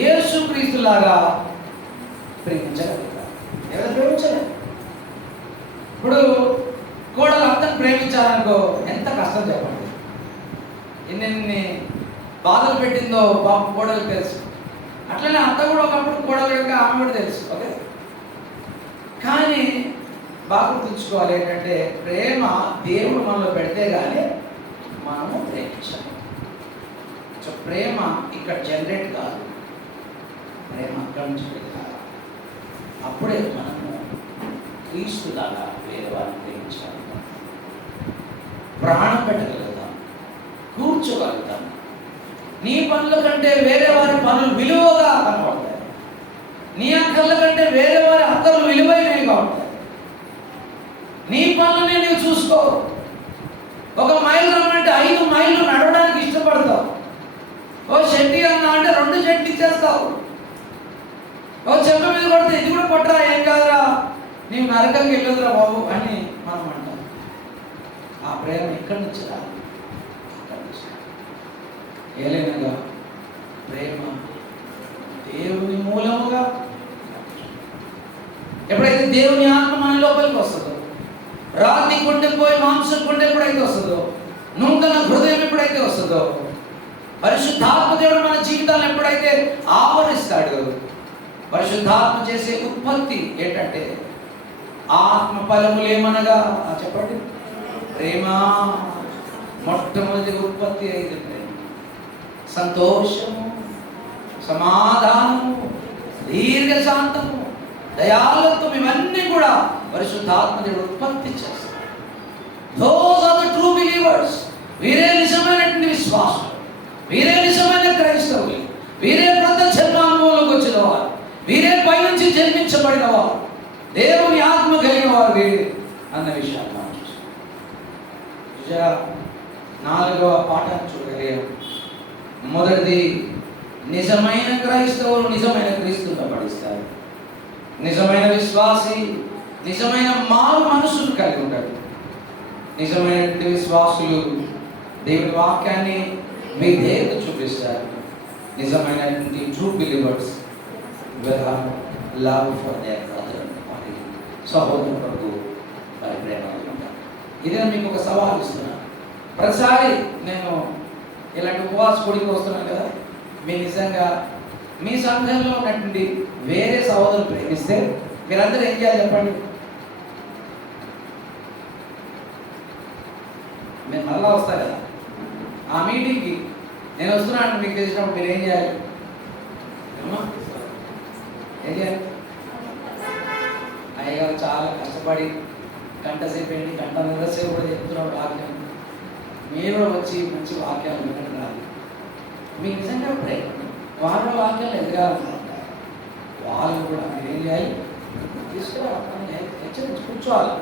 యేసుక్రీస్తులాగా ప్రేమించగలుగుతాం. ఎవరు ప్రేమించలేదు? ఇప్పుడు కోడలు అత్తను ప్రేమించాలనుకో ఎంత కష్టం చెప్పండి. ఎన్ని బాధలు పెట్టిందో బాబు కోడలు తెలుసు. అట్లనే అత్త కూడా ఒకప్పుడు కోడలు యొక్క ఆమె కూడా తెలుసు. ఓకే, కానీ బాగా గుర్తుంచుకోవాలి ఏంటంటే ప్రేమ దేవుడు మనలో పెడితే కానీ మనము ప్రేమించాలి. సో ప్రేమ ఇక్కడ జనరేట్ కాదు, ప్రేమ అక్కడి నుంచి పెట్టాలి. అప్పుడే మనము క్రీస్తులాగా వేరే వారిని ప్రేమించగలుగుతాం, ప్రాణం పెట్టగలుగుతాం, కూర్చోగలుగుతాం. నీ పనుల కంటే వేరే వారి పనులు విలువగా కనబడతాయి. నీ అక్కర్ల కంటే వేరే వారి అక్కర్లు విలువైనవిగా ఉంటాయి. నీ పనులనే నువ్వు చూసుకో. 1 మైలు రమ్మంటే 5 మైళ్ళు నడవడానికి ఇష్టపడతావు. ఓ చెట్టి అన్నా అంటే 2 చెట్లు ఇచ్చేస్తావు. ఓ చెట్ల మీద కొడితే ఇది కూడా కొట్టరా, ఏం కాదురా, నీవు నరకంగా వెళ్ళదురా బాబు అని మనం అంటాం. ఆ ప్రేమ ఎక్కడి నుంచి రాదు? ఏలైనగా ప్రేమ దేవుని మూలముగా, ఎప్పుడైతే దేవుని ఆత్మ మన లోపలికి వస్తుందో, రాతి కొండపోయి మాంసం కొండ ఎప్పుడైతే వస్తుందో, నూతన హృదయం ఎప్పుడైతే వస్తుందో, పరిశుద్ధాత్మ దేవుడు మన జీవితాలను ఎప్పుడైతే ఆవరిస్తాడో, పరిశుద్ధాత్మ చేసే ఉత్పత్తి ఏంటంటే ఆత్మ ఫలములు ఏమనగా చెప్పండి, ప్రేమ. మొట్టమొదటి ఉత్పత్తి అయితే ప్రేమ. సంతోషము, సమాధానము, దీర్ఘశాంతము, దయాలత్వం, ఇవన్నీ కూడా పరిశుద్ధాత్మ దేవుడు ఉత్పత్తి చేస్తాడు. Those are the true believers. వీరే నిజమైనటువంటి విశ్వాసులు, వీరే నిజమైన క్రైస్తవులు, వీరే కొత్త జన్మానుభవంలోకి వచ్చిన వారు, వీరే పైనుంచి జన్మించబడిన వారు, దేవుని ఆత్మ కలిగిన వారు వీరే అన్న విషయాన్ని మనం చూస్తాం. 4వ పాఠాన్ని చూడగలిగాం. మొదటిది, నిజమైన క్రైస్తవులు నిజమైన క్రీస్తుని పడిస్తారు. నిజమైన విశ్వాసి నిజమైన మారు మనసును కలిగి ఉంటాడు. నిజమైనటువంటి విశ్వాసులు దేవుని వాక్యాన్ని విధేయత చూపిస్తారు. నిజమైనటువంటి true believers will have love for their brother, వారి సహోదరు కొరకు వారి ప్రేమ ఉంటారు. ఇదే మీకు ఒక సవాల్ ఇస్తున్నాను. ప్రతిసారి నేను ఇలాంటి ఉపవాస కూడికి వస్తున్నాను కదా, మీ నిజంగా మీ సంఘంలో ఉన్నటువంటి వేరే సహోదరులు ప్రేమిస్తే మీరందరూ ఏం చేయాలి చెప్పండి? నేను మళ్ళా వస్తా కదా ఆ మీటింగ్కి, నేను వస్తున్నాను మీకు తెలిసినప్పుడు మీరు ఏం చేయాలి? ఏం చేయాలి? అయ్యగారు చాలా కష్టపడి గంట సేపు ఏంటి, గంట సేపు కూడా చెప్తున్నాడు వాక్యం. మీరు వచ్చి మంచి వాక్యాలు వినడం రాదు. మీకు నిజంగా ప్రేమ వాళ్ళ వాక్యాలు ఎదగాలనుకుంటారు. వాళ్ళు కూడా మీరు ఏం చేయాలి? తీసుకురావాలి, హెచ్చరించి కూర్చోవాలి.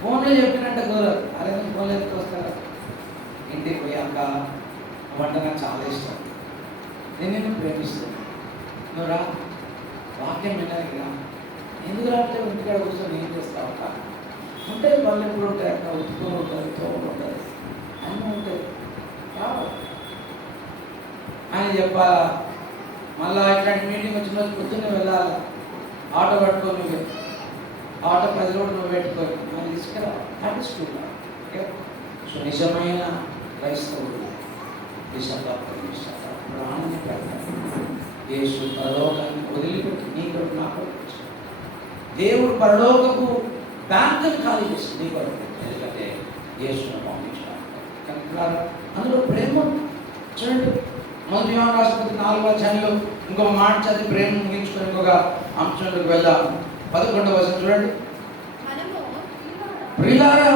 ఫోన్లో చెప్పినట్టు కుదరదు. అరే ఫోన్లో ఎందుకు వస్తారా? ఇంటికి పోయాక వంట నాకు చాలా ఇష్టం, నేను నిన్ను ప్రేమిస్తాను, నువ్వు రా, వాక్యం వినడానికి రా. ఎందుకు రాకపోతే ఇంటికాడ కూర్చొని ఏం చేస్తావు? ఉంటాయి, వాళ్ళు ఎప్పుడు ఉంటాయి, అక్కడ ఉత్తుకొని ఉంటుంది, తోడు ఉంటుంది, అన్నీ ఉంటాయి. ఆయన చెప్పాలా, మళ్ళీ ఇట్లాంటి మీటింగ్ వచ్చిన రోజు పొద్దున్నే వెళ్ళాలా, ఆటో పట్టుకొని నువ్వు, ఆటో 10 రోజులు నువ్వు పెట్టుకొని మనం తీసుకురా. Happy school. ఓకే. సో నిజమైన క్రైస్తవుడు ప్రాణాన్ని పెడతాడు. యేసు పరలోకాన్ని వదిలిపెట్టి నీ కొరకు నా కొరకు దేవుడు పరలోకపు బ్యాంకుని ఖాళీ చేసి నీ కొరకు, ఎందుకంటే యేసును పంపించాడు కనుక అందులో ప్రేమ చూడండి. మొదటి యోహాను రాసిన 4వ అధ్యాయంలో ఇంకొక మాట చదివి ప్రేమ ముగించుకొని ఇంకొక అంశంలోకి వెళ్దాం. 11వ వచనం చూడండి. ప్రియులారా,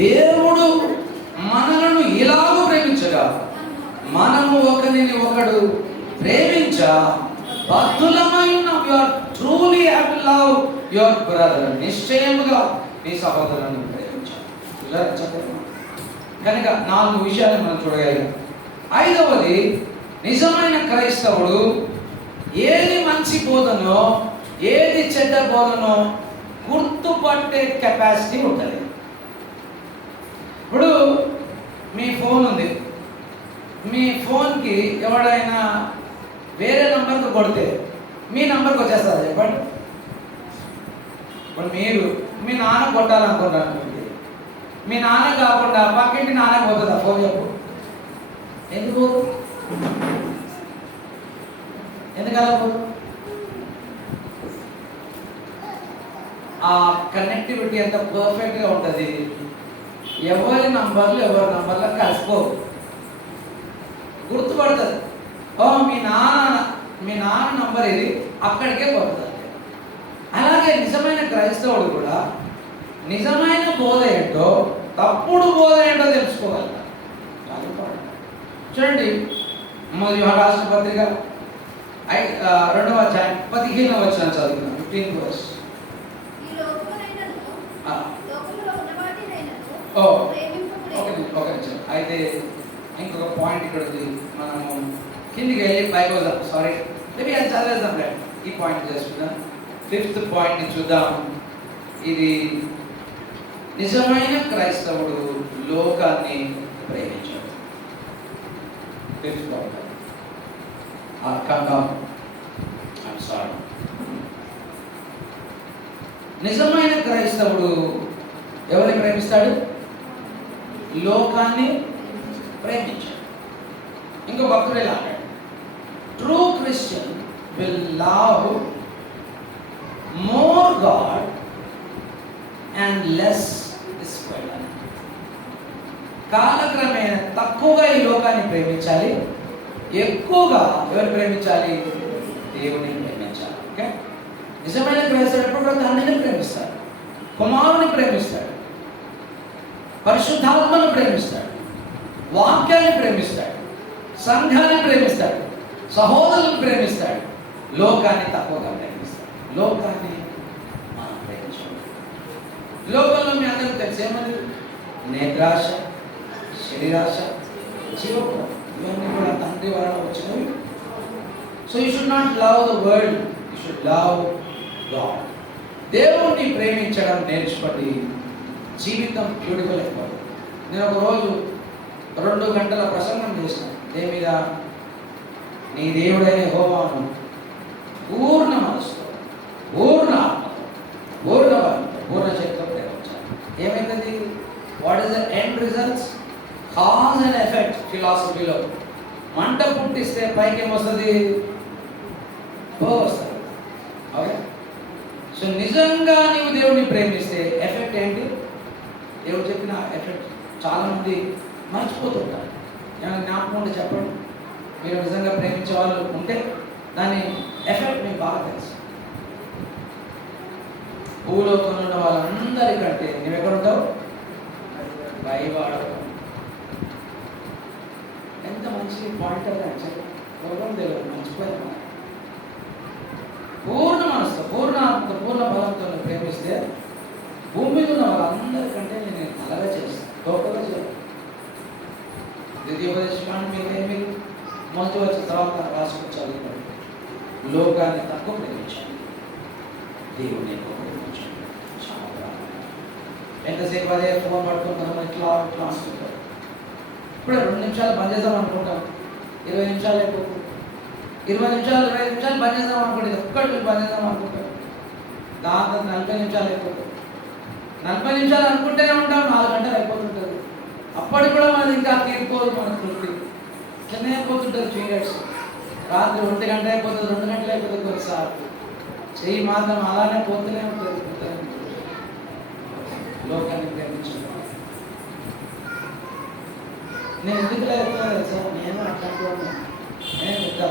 దేవుడు మనలను ఇలాగూ ప్రేమించగా మనము ఒకరిని ఒకడు ప్రేమించ బద్ధులమై ఉన్నాం. You are truly have to love your brother. నిశ్చయముగా నీ సహోదరులను ప్రేమించాలి. కనుక 4 విషయాలు మనం చూడగలిగాం. 5వది, నిజమైన క్రైస్తవుడు ఏది మంచి బోధనో ఏది చెడ్డ బోధనో గుర్తుపట్టే కెపాసిటీ ఉంటుంది. ఇప్పుడు మీ ఫోన్ ఉంది, మీ ఫోన్కి ఎవడైనా వేరే నంబర్కి కొడితే మీ నంబర్కి వచ్చేస్తుంది చెప్పండి. ఇప్పుడు మీరు మీ నాన్న కొట్టాలనుకుంటారు, మీ నాన్న కాకుండా పక్కింటి నాన్న పోతుందా ఫోన్? చెప్పు, ఎందుకు ఎందుకలా పోదు? ఆ కనెక్టివిటీ ఎంత పర్ఫెక్ట్గా ఉంటుంది. ఎవరి నంబర్లు ఎవరి నంబర్లో కలిసిపోవు, గుర్తుపడుతుంది. ఓ మీ నాన్న నంబర్ ఇది, అక్కడికే పోతుంది. అలాగే నిజమైన క్రైస్తవుడు కూడా నిజమైన బోధ ఏంటో తప్పుడు బోధ ఏంటో తెలుసుకోగలుగుతాడు. చూడండి, మొదటి యోహాను రాసిన పత్రిక 2వ అధ్యాయం 15వ వచనం చదువుతున్నాం. 15th verse. అయితే ఇంకొక పాయింట్ ఇక్కడ ఉంది. మనము కిందికి వెళ్ళి పైకి వద్దాం. సారీ, మేబీ అది చదివేద్దాం. ఈ పాయింట్ చేసుకుందాం. 5th పాయింట్ని చూద్దాం. ఇది నిజమైన క్రైస్తవుడు లోకాన్ని ప్రేమించాడు. 5th point. నిజమైన క్రైస్తవుడు ఎవరిని ప్రేమిస్తాడు? లోకాన్ని ప్రేమించాడు. ఇంకో భక్తుడు ఇలా అన్నాడు, true Christian will love more God and less this world. కాలక్రమేణ తక్కువగా ఈ లోకాన్ని ప్రేమించాలి, ఎక్కువగా ఎవరు ప్రేమించాలి? దేవుని ప్రేమించాలి. ఓకే. నిజమైన క్రైస్తవుడు ఎప్పుడు తండ్రిని ప్రేమిస్తాడు, కుమారుని ప్రేమిస్తాడు, పరిశుద్ధాత్మను ప్రేమిస్తాడు, వాక్యాన్ని ప్రేమిస్తాడు, సంఘాన్ని ప్రేమిస్తాడు, సహోదరులను ప్రేమిస్తాడు. లోకాన్ని తక్కువగా ప్రేమిస్తాడు. లోకాన్ని మనం ప్రేమించాలి. లోకంలో మీ అందరికీ తెలిసి ఏమని? నేత్రాశ, శరీరాశ, జీవకోపం, ఇవన్నీ కూడా తండ్రి వలన వచ్చినవి. So you should not love the world, you should love God. దేవుణ్ణి ప్రేమించడం నేర్చుకోండి, జీవితం బ్యూటిఫుల్ అయిపోతుంది. నేను ఒకరోజు 2 గంటల ప్రసంగం చేశాను. దేని మీద? నీ దేవుడైన యెహోవాను పూర్ణ మనసుతో, పూర్ణ ఆత్మతో, పూర్ణ బలంతో, పూర్ణ శక్తితో ప్రేమించాలి. ఏమైతుంది? What is the end results? Cause and effect ఫిలాసఫీలో మంట పుట్టిస్తే పైకి ఏమొస్తుంది? వస్తుంది. ఓకే. సో నిజంగా నీవు దేవుడిని ప్రేమిస్తే ఎఫెక్ట్ ఏంటి? దేవుడు చెప్పిన ఎఫెక్ట్ చాలామంది మర్చిపోతుంటారు. ఏమైనా జ్ఞాపకం ఉంటే చెప్పండి. మీరు నిజంగా ప్రేమించే వాళ్ళు ఉంటే దాని ఎఫెక్ట్ మీకు బాగా తెలుసు. భూలోకంలో ఉన్న వాళ్ళందరికంటే నువ్వు ఎక్కడ ఉంటావు? పైవాడు. ఎంత మంచి పాయింట్ అది యాక్చువల్లీ. పూర్వం తెలియదు, మర్చిపోయాను. పూర్ణ మనసుతో, పూర్ణ ఆత్మతో, పూర్ణ బలంతో ప్రేమిస్తే భూమి మీద ఉన్న వాళ్ళందరికంటే నేను అలాగే చేస్తాను, గొప్పగా చేయాలి. ద్వితీయోపదేశకాండం మీరు మొదటి వచ్చిన తర్వాత రాసుకొని చదువుకోండి. లోకాన్ని తక్కువ ప్రేమించండి, దేవుడిని ఎక్కువ ప్రేమించండి. చాలా ఎంతసేపు అదే ఫోన్ పట్టుకుంటాం, ఇట్లా ఇట్లా అనుకుంటారు. ఇప్పుడే 2 నిమిషాలు బంద్ చేద్దాం అనుకుంటాం, 20 నిమిషాలు అయిపోతుంది. 20 నిమిషాలు 25 నిమిషాలు బంద్ చేద్దాం అనుకుంటే ఒక్కటి బంద్ చేద్దాం అనుకుంటాం, దాంతో 40 నిమిషాలు అయిపోతుంది. 40 నిమిషాలు అనుకుంటేనే ఉంటాం, 4 గంటలు అయిపోతుంటుంది. అప్పటికి కూడా మనది ఇంకా తీరిపోదు, మన తృప్తి ఇట్లనే అయిపోతుంటుంది. పీరియడ్స్ రాత్రి 1 గంట అయిపోతుంది, 2 గంటలు అయిపోతుంది. కొన్నిసార్లు చెయ్యి మాత్రం అలానే పోతూనే ఉంటుంది. లోకాన్ని ప్రేమించుకుంటాం. నేను ఎందుకు లేకపోతే సార్, నేను అట్లాంటి నేను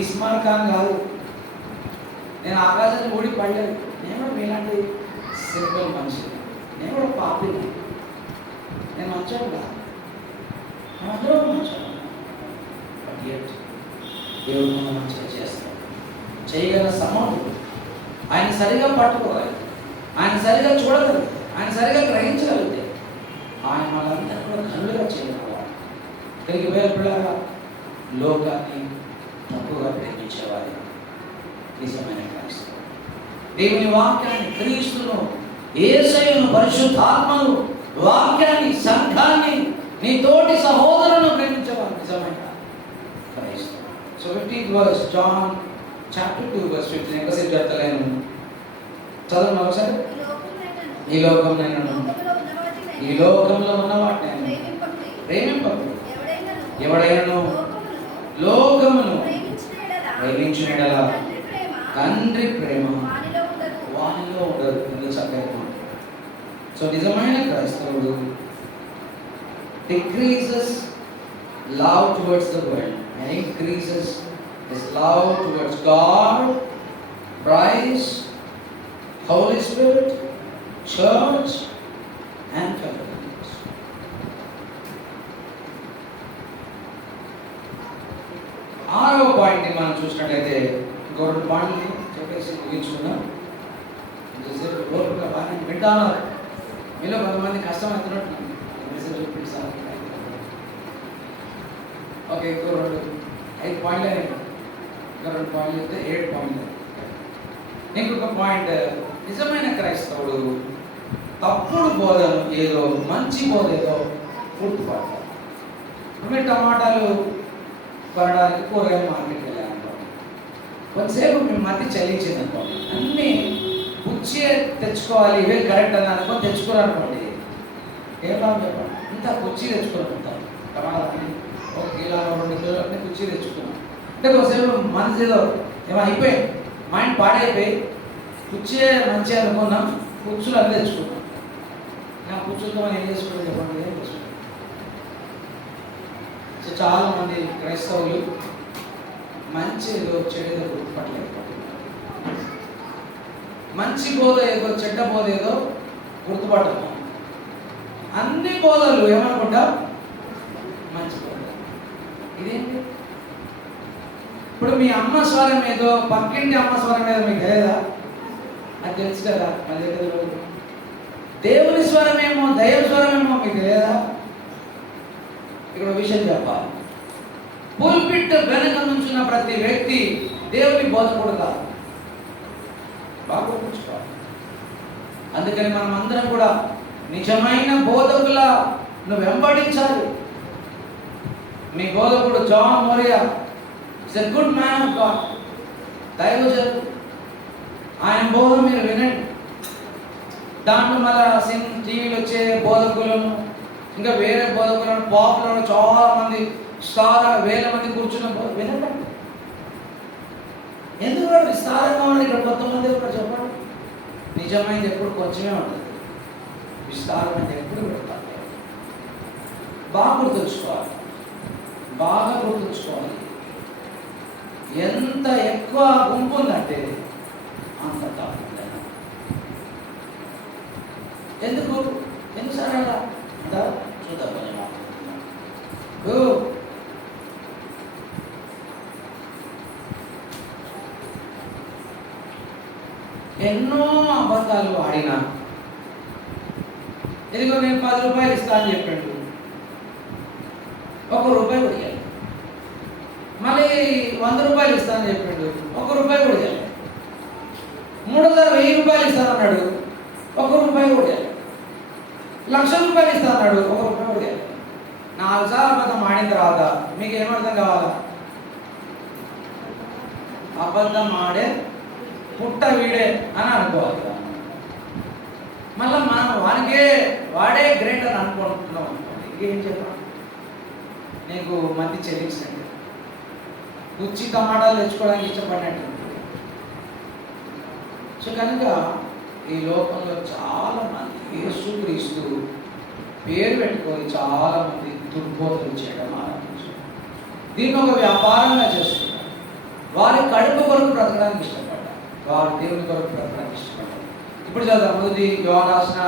ఇస్మాన్ ఖాన్ కాదు, నేను ఆకాశాన్ని ఊడి పడలేదు. నేను కూడా మీలాంటి సింపుల్ మనిషి, నేను కూడా పాపిని, నేను మంచోడు కాదు, అందరూ మంచోడు. బట్ దేవుడు మనం మంచిగా చేస్తాడు, చేయగల సమర్థుడు. ఆయన సరిగా పట్టుకోవాలి, ఆయన సరిగా చూడగలరు, ఆయన సరిగా గ్రహించగలిగితే ఆయన వాళ్ళందరూ కూడా కనులుగా చేయగలవాడు. ఇక్కడికి వేరే పిల్లగా లోకాన్ని తప్పుగా ప్రేమించేవారు నిజమైన క్రైస్తవులు. దేవుని వాక్యాన్ని, క్రీస్తును, యేసయ్యను, పరిశుద్ధాత్మను, వాక్యాన్ని, సంఘాన్ని, నీ తోటి సహోదరులను ప్రేమించేవారు నిజమైన క్రైస్తవులు. So 15th verse, John chapter 2 verse 15. ఎంతసేపు చెప్తలేను, చదవండి ఒకసారి. ఈ లోకంలో ఉన్న వాటిని ప్రేమింపకు, ఎవడైనను లోకమును ప్రేమించిన యెడల తండ్రి ప్రేమ వానిలో ఉండదు. ఎందుకు చక్కగా. సో నిజమైన క్రైస్తవుడు decreases love towards the world and increases his love towards God, Christ, Holy Spirit, church and fellowship. ఆరవ పాయింట్ని మనం చూసినట్లయితే, ఇంకో 2 పాయింట్లు చెప్పేసి ముగించుకున్నాం. లోపల బాగా వింటాను, మీలో కొంతమంది కష్టం అవుతున్నట్టు ఓకే. ఇంకో 5 పాయింట్లు అయినాయి, ఇంకా 2 పాయింట్లు చెప్తే 7 పాయింట్లు. ఇంకొక పాయింట్, నిజమైన క్రైస్తవుడు తప్పుడు బోధను ఏదో, మంచి బోధ ఏదో గుర్తుపడతారు. మీరు టమాటాలు కొనడానికి కూరగాయల మార్కెట్కి వెళ్ళాలనుకోండి, కొంతసేపు మేము మధ్య చలించింది అనుకోండి, అన్నీ పుచ్చే తెచ్చుకోవాలి, ఇవే కరెక్ట్ అని అనుకొని తెచ్చుకోవాలనుకోండి, ఏం లాభం చెప్పండి. ఇంత పుచ్చి తెచ్చుకుని ఉంటాం, టమాటాలు 1 కిలో 2 కిలోలు అన్నీ పుచ్చి తెచ్చుకున్నాం అంటే కొంతసేపు మనసు ఏదో ఏమో అయిపోయింది, మైండ్ పాడైపోయి పుచ్చే మంచి అనుకున్నాం, పుచ్చులు అన్నీ తెచ్చుకున్నాం. నా పుచ్చులతో మనం ఏం చేసుకుంటాం చెప్పండి, ఏం చేసుకుంటాం. సో చాలామంది క్రైస్తవులు మంచి ఏదో చెడుదో గుర్తుపట్టలేకపోతున్నారు. మంచి బోధ ఏదో, చెడ్డ బోధ ఏదో గుర్తుపట్టము. అన్ని బోధలు ఏమనుకుంటా మంచి బోధ. ఇదేంటి? ఇప్పుడు మీ అమ్మ స్వరం ఏదో, పక్కింటి అమ్మ స్వరం ఏదో మీకు లేదా? అది తెలుసు కదా. మళ్ళీ దేవుని స్వరమేమో, దైవ స్వరమేమో మీకు లేదా? ఇక్కడ విషయం చెప్పాలి, పుల్పిట్ వెనక నుంచున్న ప్రతి వ్యక్తి దేవుని బోధకుడు కాదు. బాగా గుర్తుంచుకోవాలి. అందుకని మనం అందరం కూడా నిజమైన బోధకులను వెంబడించాలి. మీ బోధకుడు జాన్ మోరియా is a good man of God, దైవజనుడు. ఆయన బోధ మీరు వినండి. దాంట్లో మళ్ళీ టీవీలో వచ్చే బోధకులను, ఇంకా వేరే బోధకులను, పాపులను, చాలా మంది వేల మంది కూర్చున్న వినండి. ఎందుకు విస్తారంగా ఉన్నది ఇక్కడ కొంతమంది ఇక్కడ చెప్పండి. నిజమైనది ఎప్పుడు కొంచెమే ఉంటుంది, విస్తారమైనది ఎప్పుడు పెడతారు. బాగా గుర్తుంచుకోవాలి, బాగా గుర్తుంచుకోవాలి. ఎంత ఎక్కువ గుంపు ఉందంటే అంత తప్పు. ఎందుకు సరే అలా అంటారు? చూద్దాం కొంచెం. ఎన్నో అబద్ధాలు ఆడినా, ఇదిగో నేను 10 రూపాయలు ఇస్తా అని చెప్పాడు, 1 రూపాయి కూడా ఇవ్వాలి. మళ్ళీ 100 రూపాయలు ఇస్తా అని చెప్పాడు, 1 రూపాయి కూడా ఇవ్వాలి. 1000 రూపాయలు ఇస్తానన్నాడు, 1 రూపాయి కూడా ఇవ్వాలి. 1,00,000 రూపాయలు ఇస్తా అన్నాడు, 1 రూపాయి కూడా ఇవ్వాలి. నా 4 సార్లు అబద్ధం ఆడిన తర్వాత మీకు ఏమర్థం కావాలా? అబద్ధం ఆడే పుట్ట వీడే అని అనుకోవాలి. మళ్ళీ మనం వాడే గ్రేట్ అని అనుకుంటున్నాం అనుకోండి, ఇంకేం చెప్పాలి? నీకు మంది చెల్లించినట్టు, కుచ్చి టమాటాలు తెచ్చుకోవడానికి ఇష్టపడినట్టు. సో కనుక ఈ లోకంలో చాలా మంది యేసుక్రీస్తు పేరు పెట్టుకొని చాలా మంది దుర్బోధలు చేయడం ఆరంభించారు. దీన్ని ఒక వ్యాపారంగా చేస్తున్నారు. వారి కడుపు కొరకు బ్రతకడానికి ఇష్టపడ్డారు, వారు దేవుని కొరకు బ్రతకడానికి ఇష్టపడ్డారు. ఇప్పుడు చదువు మొదటి యోహాను రాసిన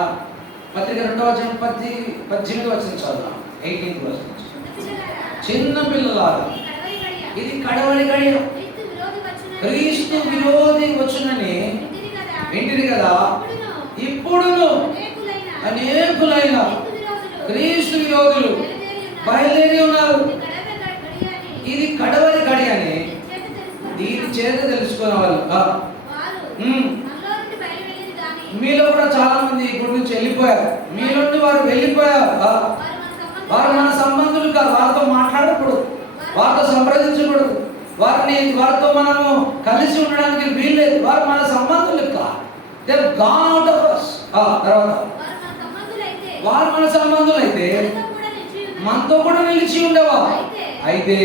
పత్రిక 2వ అధ్యాయం 18వ వచనం చదువుదాం. 18వ వచనం. చిన్న పిల్లలారా, ఇది కడవరి గడియ, క్రీస్తు విరోధి వచ్చునని వింటిరి కదా. ఇప్పుడును అనేకులైన క్రీస్తు విరోధులు బయలుదేరి ఉన్నారు. ఇది కడవరి గడి అని దీని చేత తెలుసుకున్న వాళ్ళు. మీలో కూడా చాలా మంది ఇప్పుడు నుంచి వెళ్ళిపోయారు. మీలో నుండి వారు వెళ్ళిపోయారు. వారు మన సంబంధులు కాదు. వారితో మాట్లాడకూడదు, వారితో సంప్రదించకూడదు, వారితో మనము కలిసి ఉండడానికి వీల్లేదు. వారు మన సంబంధులు కాదు. They have gone out of us. తర్వాత వారు మన సంబంధులు అయితే మనతో కూడా నిలిచి ఉండేవారు. అయితే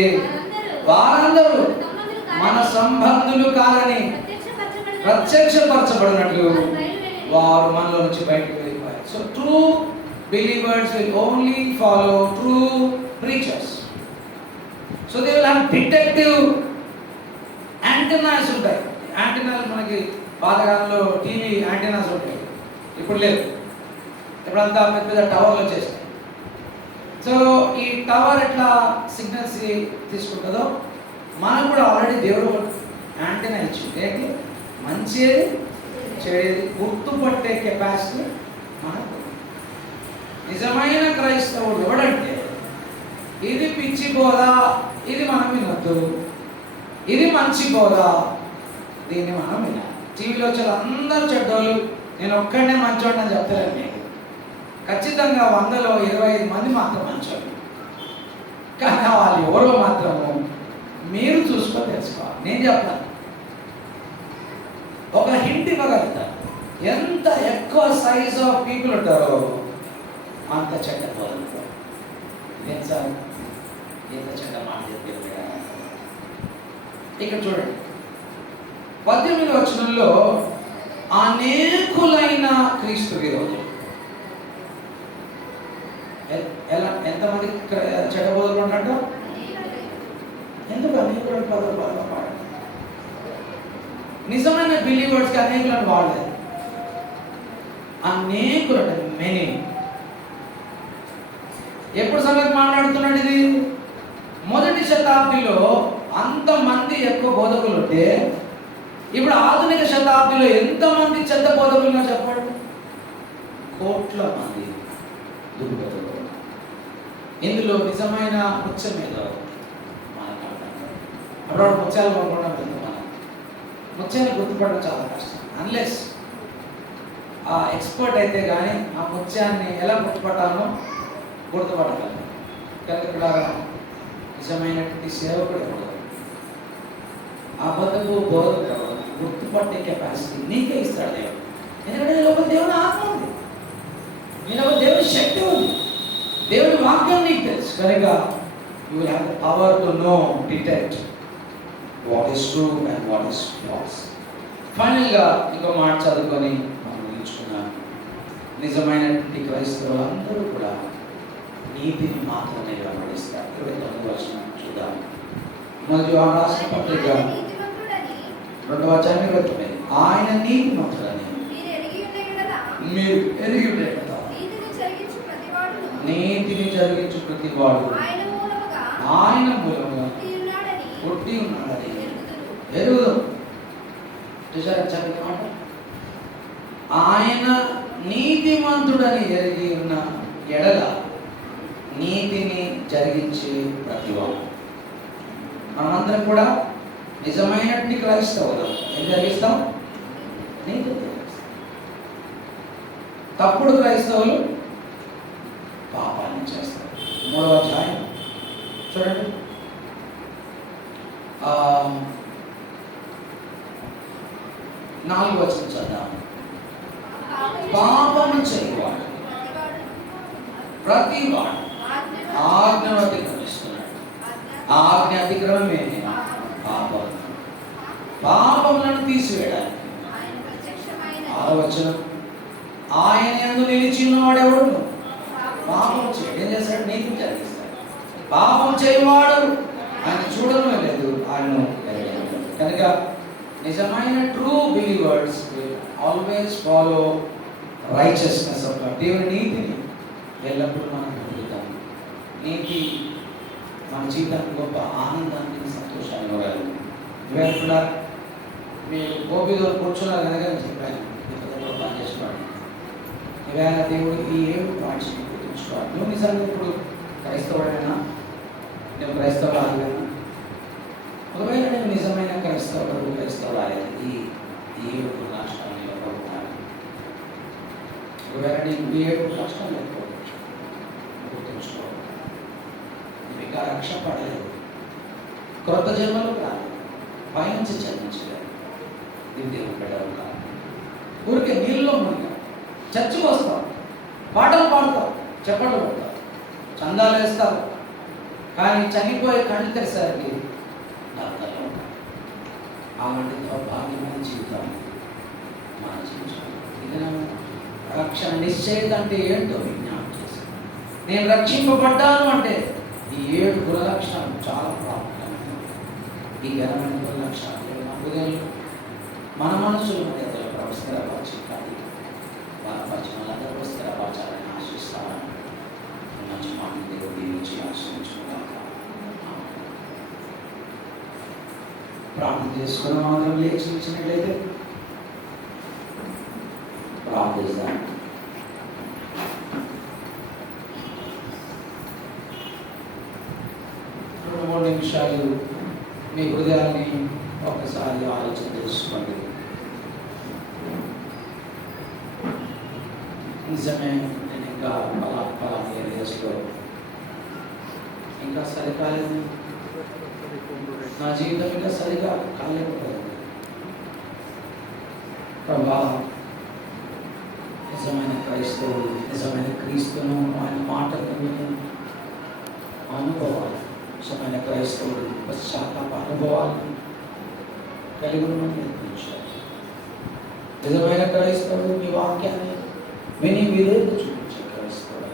వారందరూ మన సంబంధులు కాదని ప్రత్యక్షపరచబడినట్లు వారు మనలో నుంచి బయటకు వెళ్ళిపోయారు. So true believers will only follow true preachers. So they will have detective antennas ఉంటాయి. యాంటెనాలు మనకి పాతకాలంలో టీవీ యాంటెనాస్ ఉంటాయి, ఇప్పుడు లేదు. ఇప్పుడంతా పెద్ద పెద్ద టవర్లు వచ్చేసాయి. సో ఈ టవర్ ఎట్లా సిగ్నల్స్ తీసుకుంటుందో మనకు కూడా ఆల్రెడీ దేవుడు యాంటెనా ఇచ్చింది. ఏంటి? మంచిది చెడేది గుర్తుపట్టే కెపాసిటీ మనకు. నిజమైన క్రైస్తవుడు ఎవడంటే ఇది పిచ్చి బోధ, ఇది మనం వినొద్దు, ఇది మంచి బోధ, దీన్ని మనం వినాలి. టీవీలో వచ్చే అందరూ చెడ్డోళ్ళు, నేను ఒక్కడనే మంచోడు అని చెప్తాను. మీకు ఖచ్చితంగా 100లో 25 మంది మాత్రం మంచోళ్ళు. కానీ వాళ్ళు ఎవరో మాత్రము మీరు చూసుకొని తెలుసుకోవాలి. నేను చెప్తాను, ఒక హింట్ ఇవ్వగలుగుతాను. ఎంత ఎక్కువ సైజ్ ఆఫ్ పీపుల్ ఉంటారో అంత చెడ్డ బోధలు. ఏం సార్ ఎంత చెడ్డ మాట చెప్పారు. ఇక్కడ చూడండి 18వ వచనంలో అనేకులైన క్రీస్తు విరోధులు. ఎంతమంది చెడ్డ బోధలు ఉన్నట్టు? ఎందుకు అనేకులను పదాలు పాడండి. నిజమైన బిలీవర్స్కి అనేకులను వాడలేదు. అనేకులు అంటే మెనీ. ఎప్పుడు సంగతి మాట్లాడుతున్నాడు ఇది? మొదటి శతాబ్దిలో అంతమంది ఎక్కువ బోధకులు ఉంటే ఇప్పుడు ఆధునిక శతాబ్దిలో ఎంతమంది చెత్త బోధకులుగా చెప్పండి? కోట్ల మంది దుర్బోధకులు. ఇందులో నిజమైన ముత్యం ఏదో అప్పుడు ముత్యాలు కొనుక్కోవడం వెళ్తాం. మనం ముత్యాన్ని గుర్తుపడడం చాలా కష్టం. అన్లెస్ ఆ ఎక్స్పర్ట్ అయితే కానీ ఆ ముత్యాన్ని ఎలా గుర్తుపట్టాలో గుర్తుపడగలరు. కనుక ఇక్కడ నిజమైనటువంటి సేవకుడు ఎవరు, అబద్ధపు బోధకుడు ఎవరు, గుర్తుపట్టే కెపాసిటీ నీకే ఇస్తాడు దేవుడు. ఎందుకంటే నేను ఒక దేవుని ఆత్మ ఉంది, నేను ఒక దేవుని శక్తి ఉంది, దేవుని వాక్యం నీకు తెలుసు. కనుక you will have the power to know, detect what is true and what is false. ఫైనల్గా ఇంకో మాట చదువుకొని మనం నిలుచుకున్నాను. నిజమైనటువంటి క్రైస్తవులు అందరూ కూడా నీతిని మాత్రమే వెంబడిస్తారు. 29వ వచనం చూద్దాం. మొదటి యోహాను రాసిన పత్రిక 2వ అధ్యాయం 29. ఆయన నీతిమంతుడని మీరు ఎరిగి ఉండే కదా. నీతిని జరిగించు ప్రతివాడు ఆయన మూలముగా పుట్టి ఉన్నాడని ఎరుగుదాం. చూసారా చక్కని మాట? ఆయన నీతిమంతుడని ఎరిగి ఉన్న ఎడల నీతిని జరిగించే ప్రతివాడు. మనమందరం కూడా నిజమైనటువంటి క్రైస్తవులు ఏం జరిగిస్తాం? నీతిని జరిగిస్తాం. తప్పుడు క్రైస్తవులు పాపాన్ని చేస్తారు. 3వ అధ్యాయం చూడండి. 4వ వచనం చదువుదాం. పాపము చేయవాడు ప్రతివాడు ఆజ్ఞను అతిక్రమిస్తున్నాడు. ఆజ్ఞ అతిక్రమమే పాపం. పాపములను తీసివేయడానికి 6వ వచనం, ఆయన యందు నిలిచి ఉన్నవాడు ఎవడు పాపం చేయడు. ఏం చేస్తాడు? నీతి జరిగిస్తాడు. పాపం చేయవాడు ఆయన చూడడం లేదు, ఆయన కనుక నిజమైన true believers always follow righteousness of God. దేవుని నీతిని ఎల్లప్పుడూ మనం పొందుతాం. నీతి మన జీవితానికి గొప్ప ఆనందాన్ని, సంతోషాన్ని ఇవ్వగలదు. ఇవాళ కూడా మీరు గోపిలో కూర్చున్నారు కనుక చెప్పాను, పని చేసుకోండి. ఇవాళ దేవుడు ఈ 7 పాయింట్స్ గుర్తుంచుకోవాలి. నువ్వు నిజంగా ఇప్పుడు క్రైస్తవుడైనా, నేను క్రైస్తవురాలైనా, ఒకవేళ నేను నిజమైన క్రైస్తవురాలేదు, ఈ 7 రాష్ట్రాల్లో పడుతున్నాను. ఒకవేళ నీకు ఈ 7 రాష్ట్రాలు లేకపోవచ్చు, గుర్తుంచుకోవాలి. నువ్వు ఇంకా రక్షణ పడలేదు, క్రొత్త జన్మలో రాలేదు, పైనుంచి జన్మించలేదు. ఇది దేవుడు పెట్టారు కాదు. ఊరికే నీళ్ళలో మునిగా చర్చకు వస్తావు, పాటలు పాడతావు, చెప్పట్లు పడతావు, చందాలు వేస్తావు, కానీ చనిపోయే కళ్ళు తెరిసరికి నరకంలో ఉంటావు. అలాంటి దౌర్భాగ్యమైన జీవితం మన జీవితం. ఇది రక్షణ నిశ్చయిత అంటే ఏంటో విజ్ఞానం చేసి, నేను రక్షింపబడ్డాను అంటే ఈ 7 గుణలక్షణాలు చాలా ప్రాముఖ్యమైనవి. ఈ ఘనమైన గుణలక్షణాలు మన మనసులు మర్యాదలో ప్రవస్థిరపరచి కాదు, బలపరిచి మనందరూ ప్రవస్థిరపరచాలని ఆశిస్తామని మంచి మాట దేవుడు దీవించి ఆశ్రయించుకున్నాక ప్రార్థన చేసుకున్న మాత్రం లేచి ఇచ్చినట్లయితే ప్రార్థిస్తాం. రెండు 3 నిమిషాలు మీ హృదయాన్ని ఒకసారి ఆలోచన చేసుకోండి. నిజమే, నేను ఇంకా పలానా ఏరియాస్లో ఇంకా సరికాలేదు, నా జీవితం ఇంకా సరిగా కాలేకపోయింది. ప్రభా, నిజమైన క్రైస్తవుడు, నిజమైన క్రీస్తును ఆయన మాటలను అనుభవాలు, నిజమైన క్రైస్తవుడు పశ్చాత్తాప అనుభవాలను కలిగి నేర్పించారు. నిజమైన క్రైస్తవుడు మీ వాక్యాన్ని విని విధేయత చూపించే క్రైస్తవుడు.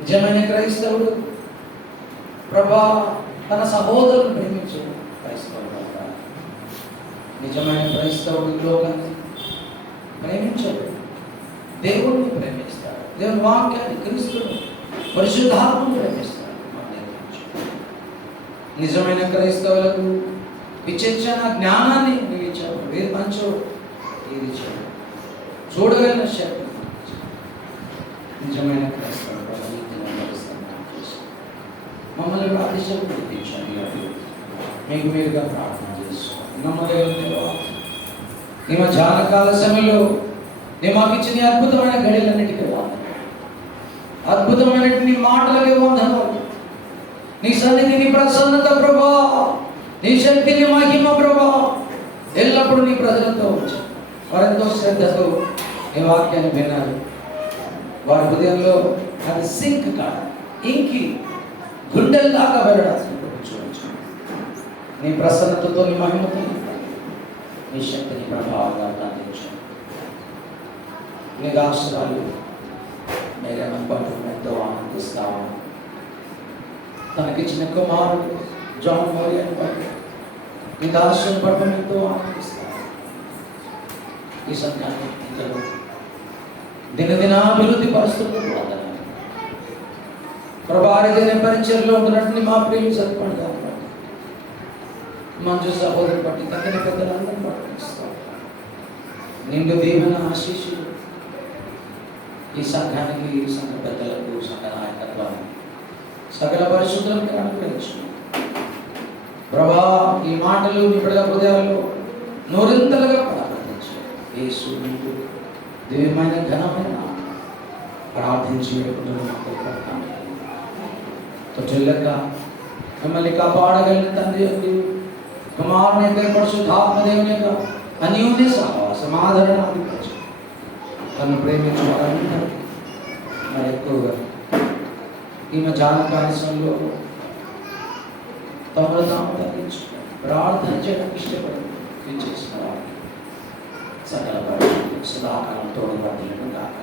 నిజమైన క్రైస్తవుడు ప్రభా తన సహోదరుని ప్రేమించే క్రైస్తవుడు. నిజమైన క్రైస్తవుడు లోకాన్ని ప్రేమించాడు, దేవుడిని ప్రేమిస్తాడు, దేవుని వాక్యాన్ని, క్రీస్తును, పరిశుద్ధాత్మను ప్రేమిస్తాడు. నిజమైన క్రైస్తవులకు విచక్షణ జ్ఞానాన్ని నువ్వు ఇచ్చావు, వీరు మంచో ఇది ఇచ్చావు, చూడగలిగిన శక్తి. నిజమైన క్రైస్తవులు మమ్మల్ని ప్రార్థించాలి, మీకు మీరుగా ప్రార్థన చేసుకోండి. నమ్మలేదు నీ మా జానకాల సమయంలో నీ మాకు ఇచ్చిన అద్భుతమైన గడిలన్నిటికీ అద్భుతమైన నీ మాటలకి వందనాలు. నీ సన్నిధి, నీ ప్రసన్నత ప్రభా, నీ శక్తి, నీ మహిమ ప్రభా, ఎల్లప్పుడూ నీ ప్రజలతో వచ్చి వారెంతో శ్రద్ధతో నీ వాక్యాన్ని విన్నారు. వారి హృదయంలో అది సింక్ కాదు, ఇంకి గుండెల్లాగా వెళ్ళడానికి చూడవచ్చు. నీ ప్రసన్నతతో, నీ మహిమతో, నీ శక్తిని ప్రభావంగా ప్రార్థించాను. నీ రాష్ట్రాలు మీరేమని పట్టు ఎంతో ఆనందిస్తాము. తనకిచ్చిన కుమారుడు జాన్ మోరియన్ బట్టి నీ దాసుని పట్ల ఎంతో ఆనందిస్తాను. ఈ సంఘాన్ని ఇతరులు దినదినాభివృద్ధి పరిస్థితులు ప్రభావితమైన పరిచయలో ఉన్నటువంటి మా ప్రియులు సత్పండి మంచు సహోదరు బట్టి తగిన పెద్దలందరూ పట్టిస్తాం. నిండు దీవెన ఆశీస్సులు ఈ సంఘానికి, ఈ సంఘ పెద్దలకు, సంఘ నాయకత్వాన్ని, సకల పరిశుద్ధులకు అనుగ్రహించు ప్రభా. ఈ మాటలు నిపుణుల హృదయాల్లో నూరింతలుగా ప్రార్థించు. యేసు నీకు దివ్యమైన ఘనమైన ప్రార్థించి తొట్టిల్లగా మిమ్మల్ని కాపాడగలిగిన తండ్రి యొక్క కుమారుని యొక్క పరిశుద్ధాత్మ దేవుని యొక్క అన్యోన్య సమాధాన అభిప్రాయం తను ప్రేమించుకోవాలని మరి ఎక్కువగా ఈ మధ్యాహ్న కాలశంలో తమను తాము తగ్గించు ప్రార్థన చేయడానికి ఇష్టపడి చేసిన వారికి సకల సదాకాలం తోడుగా కాక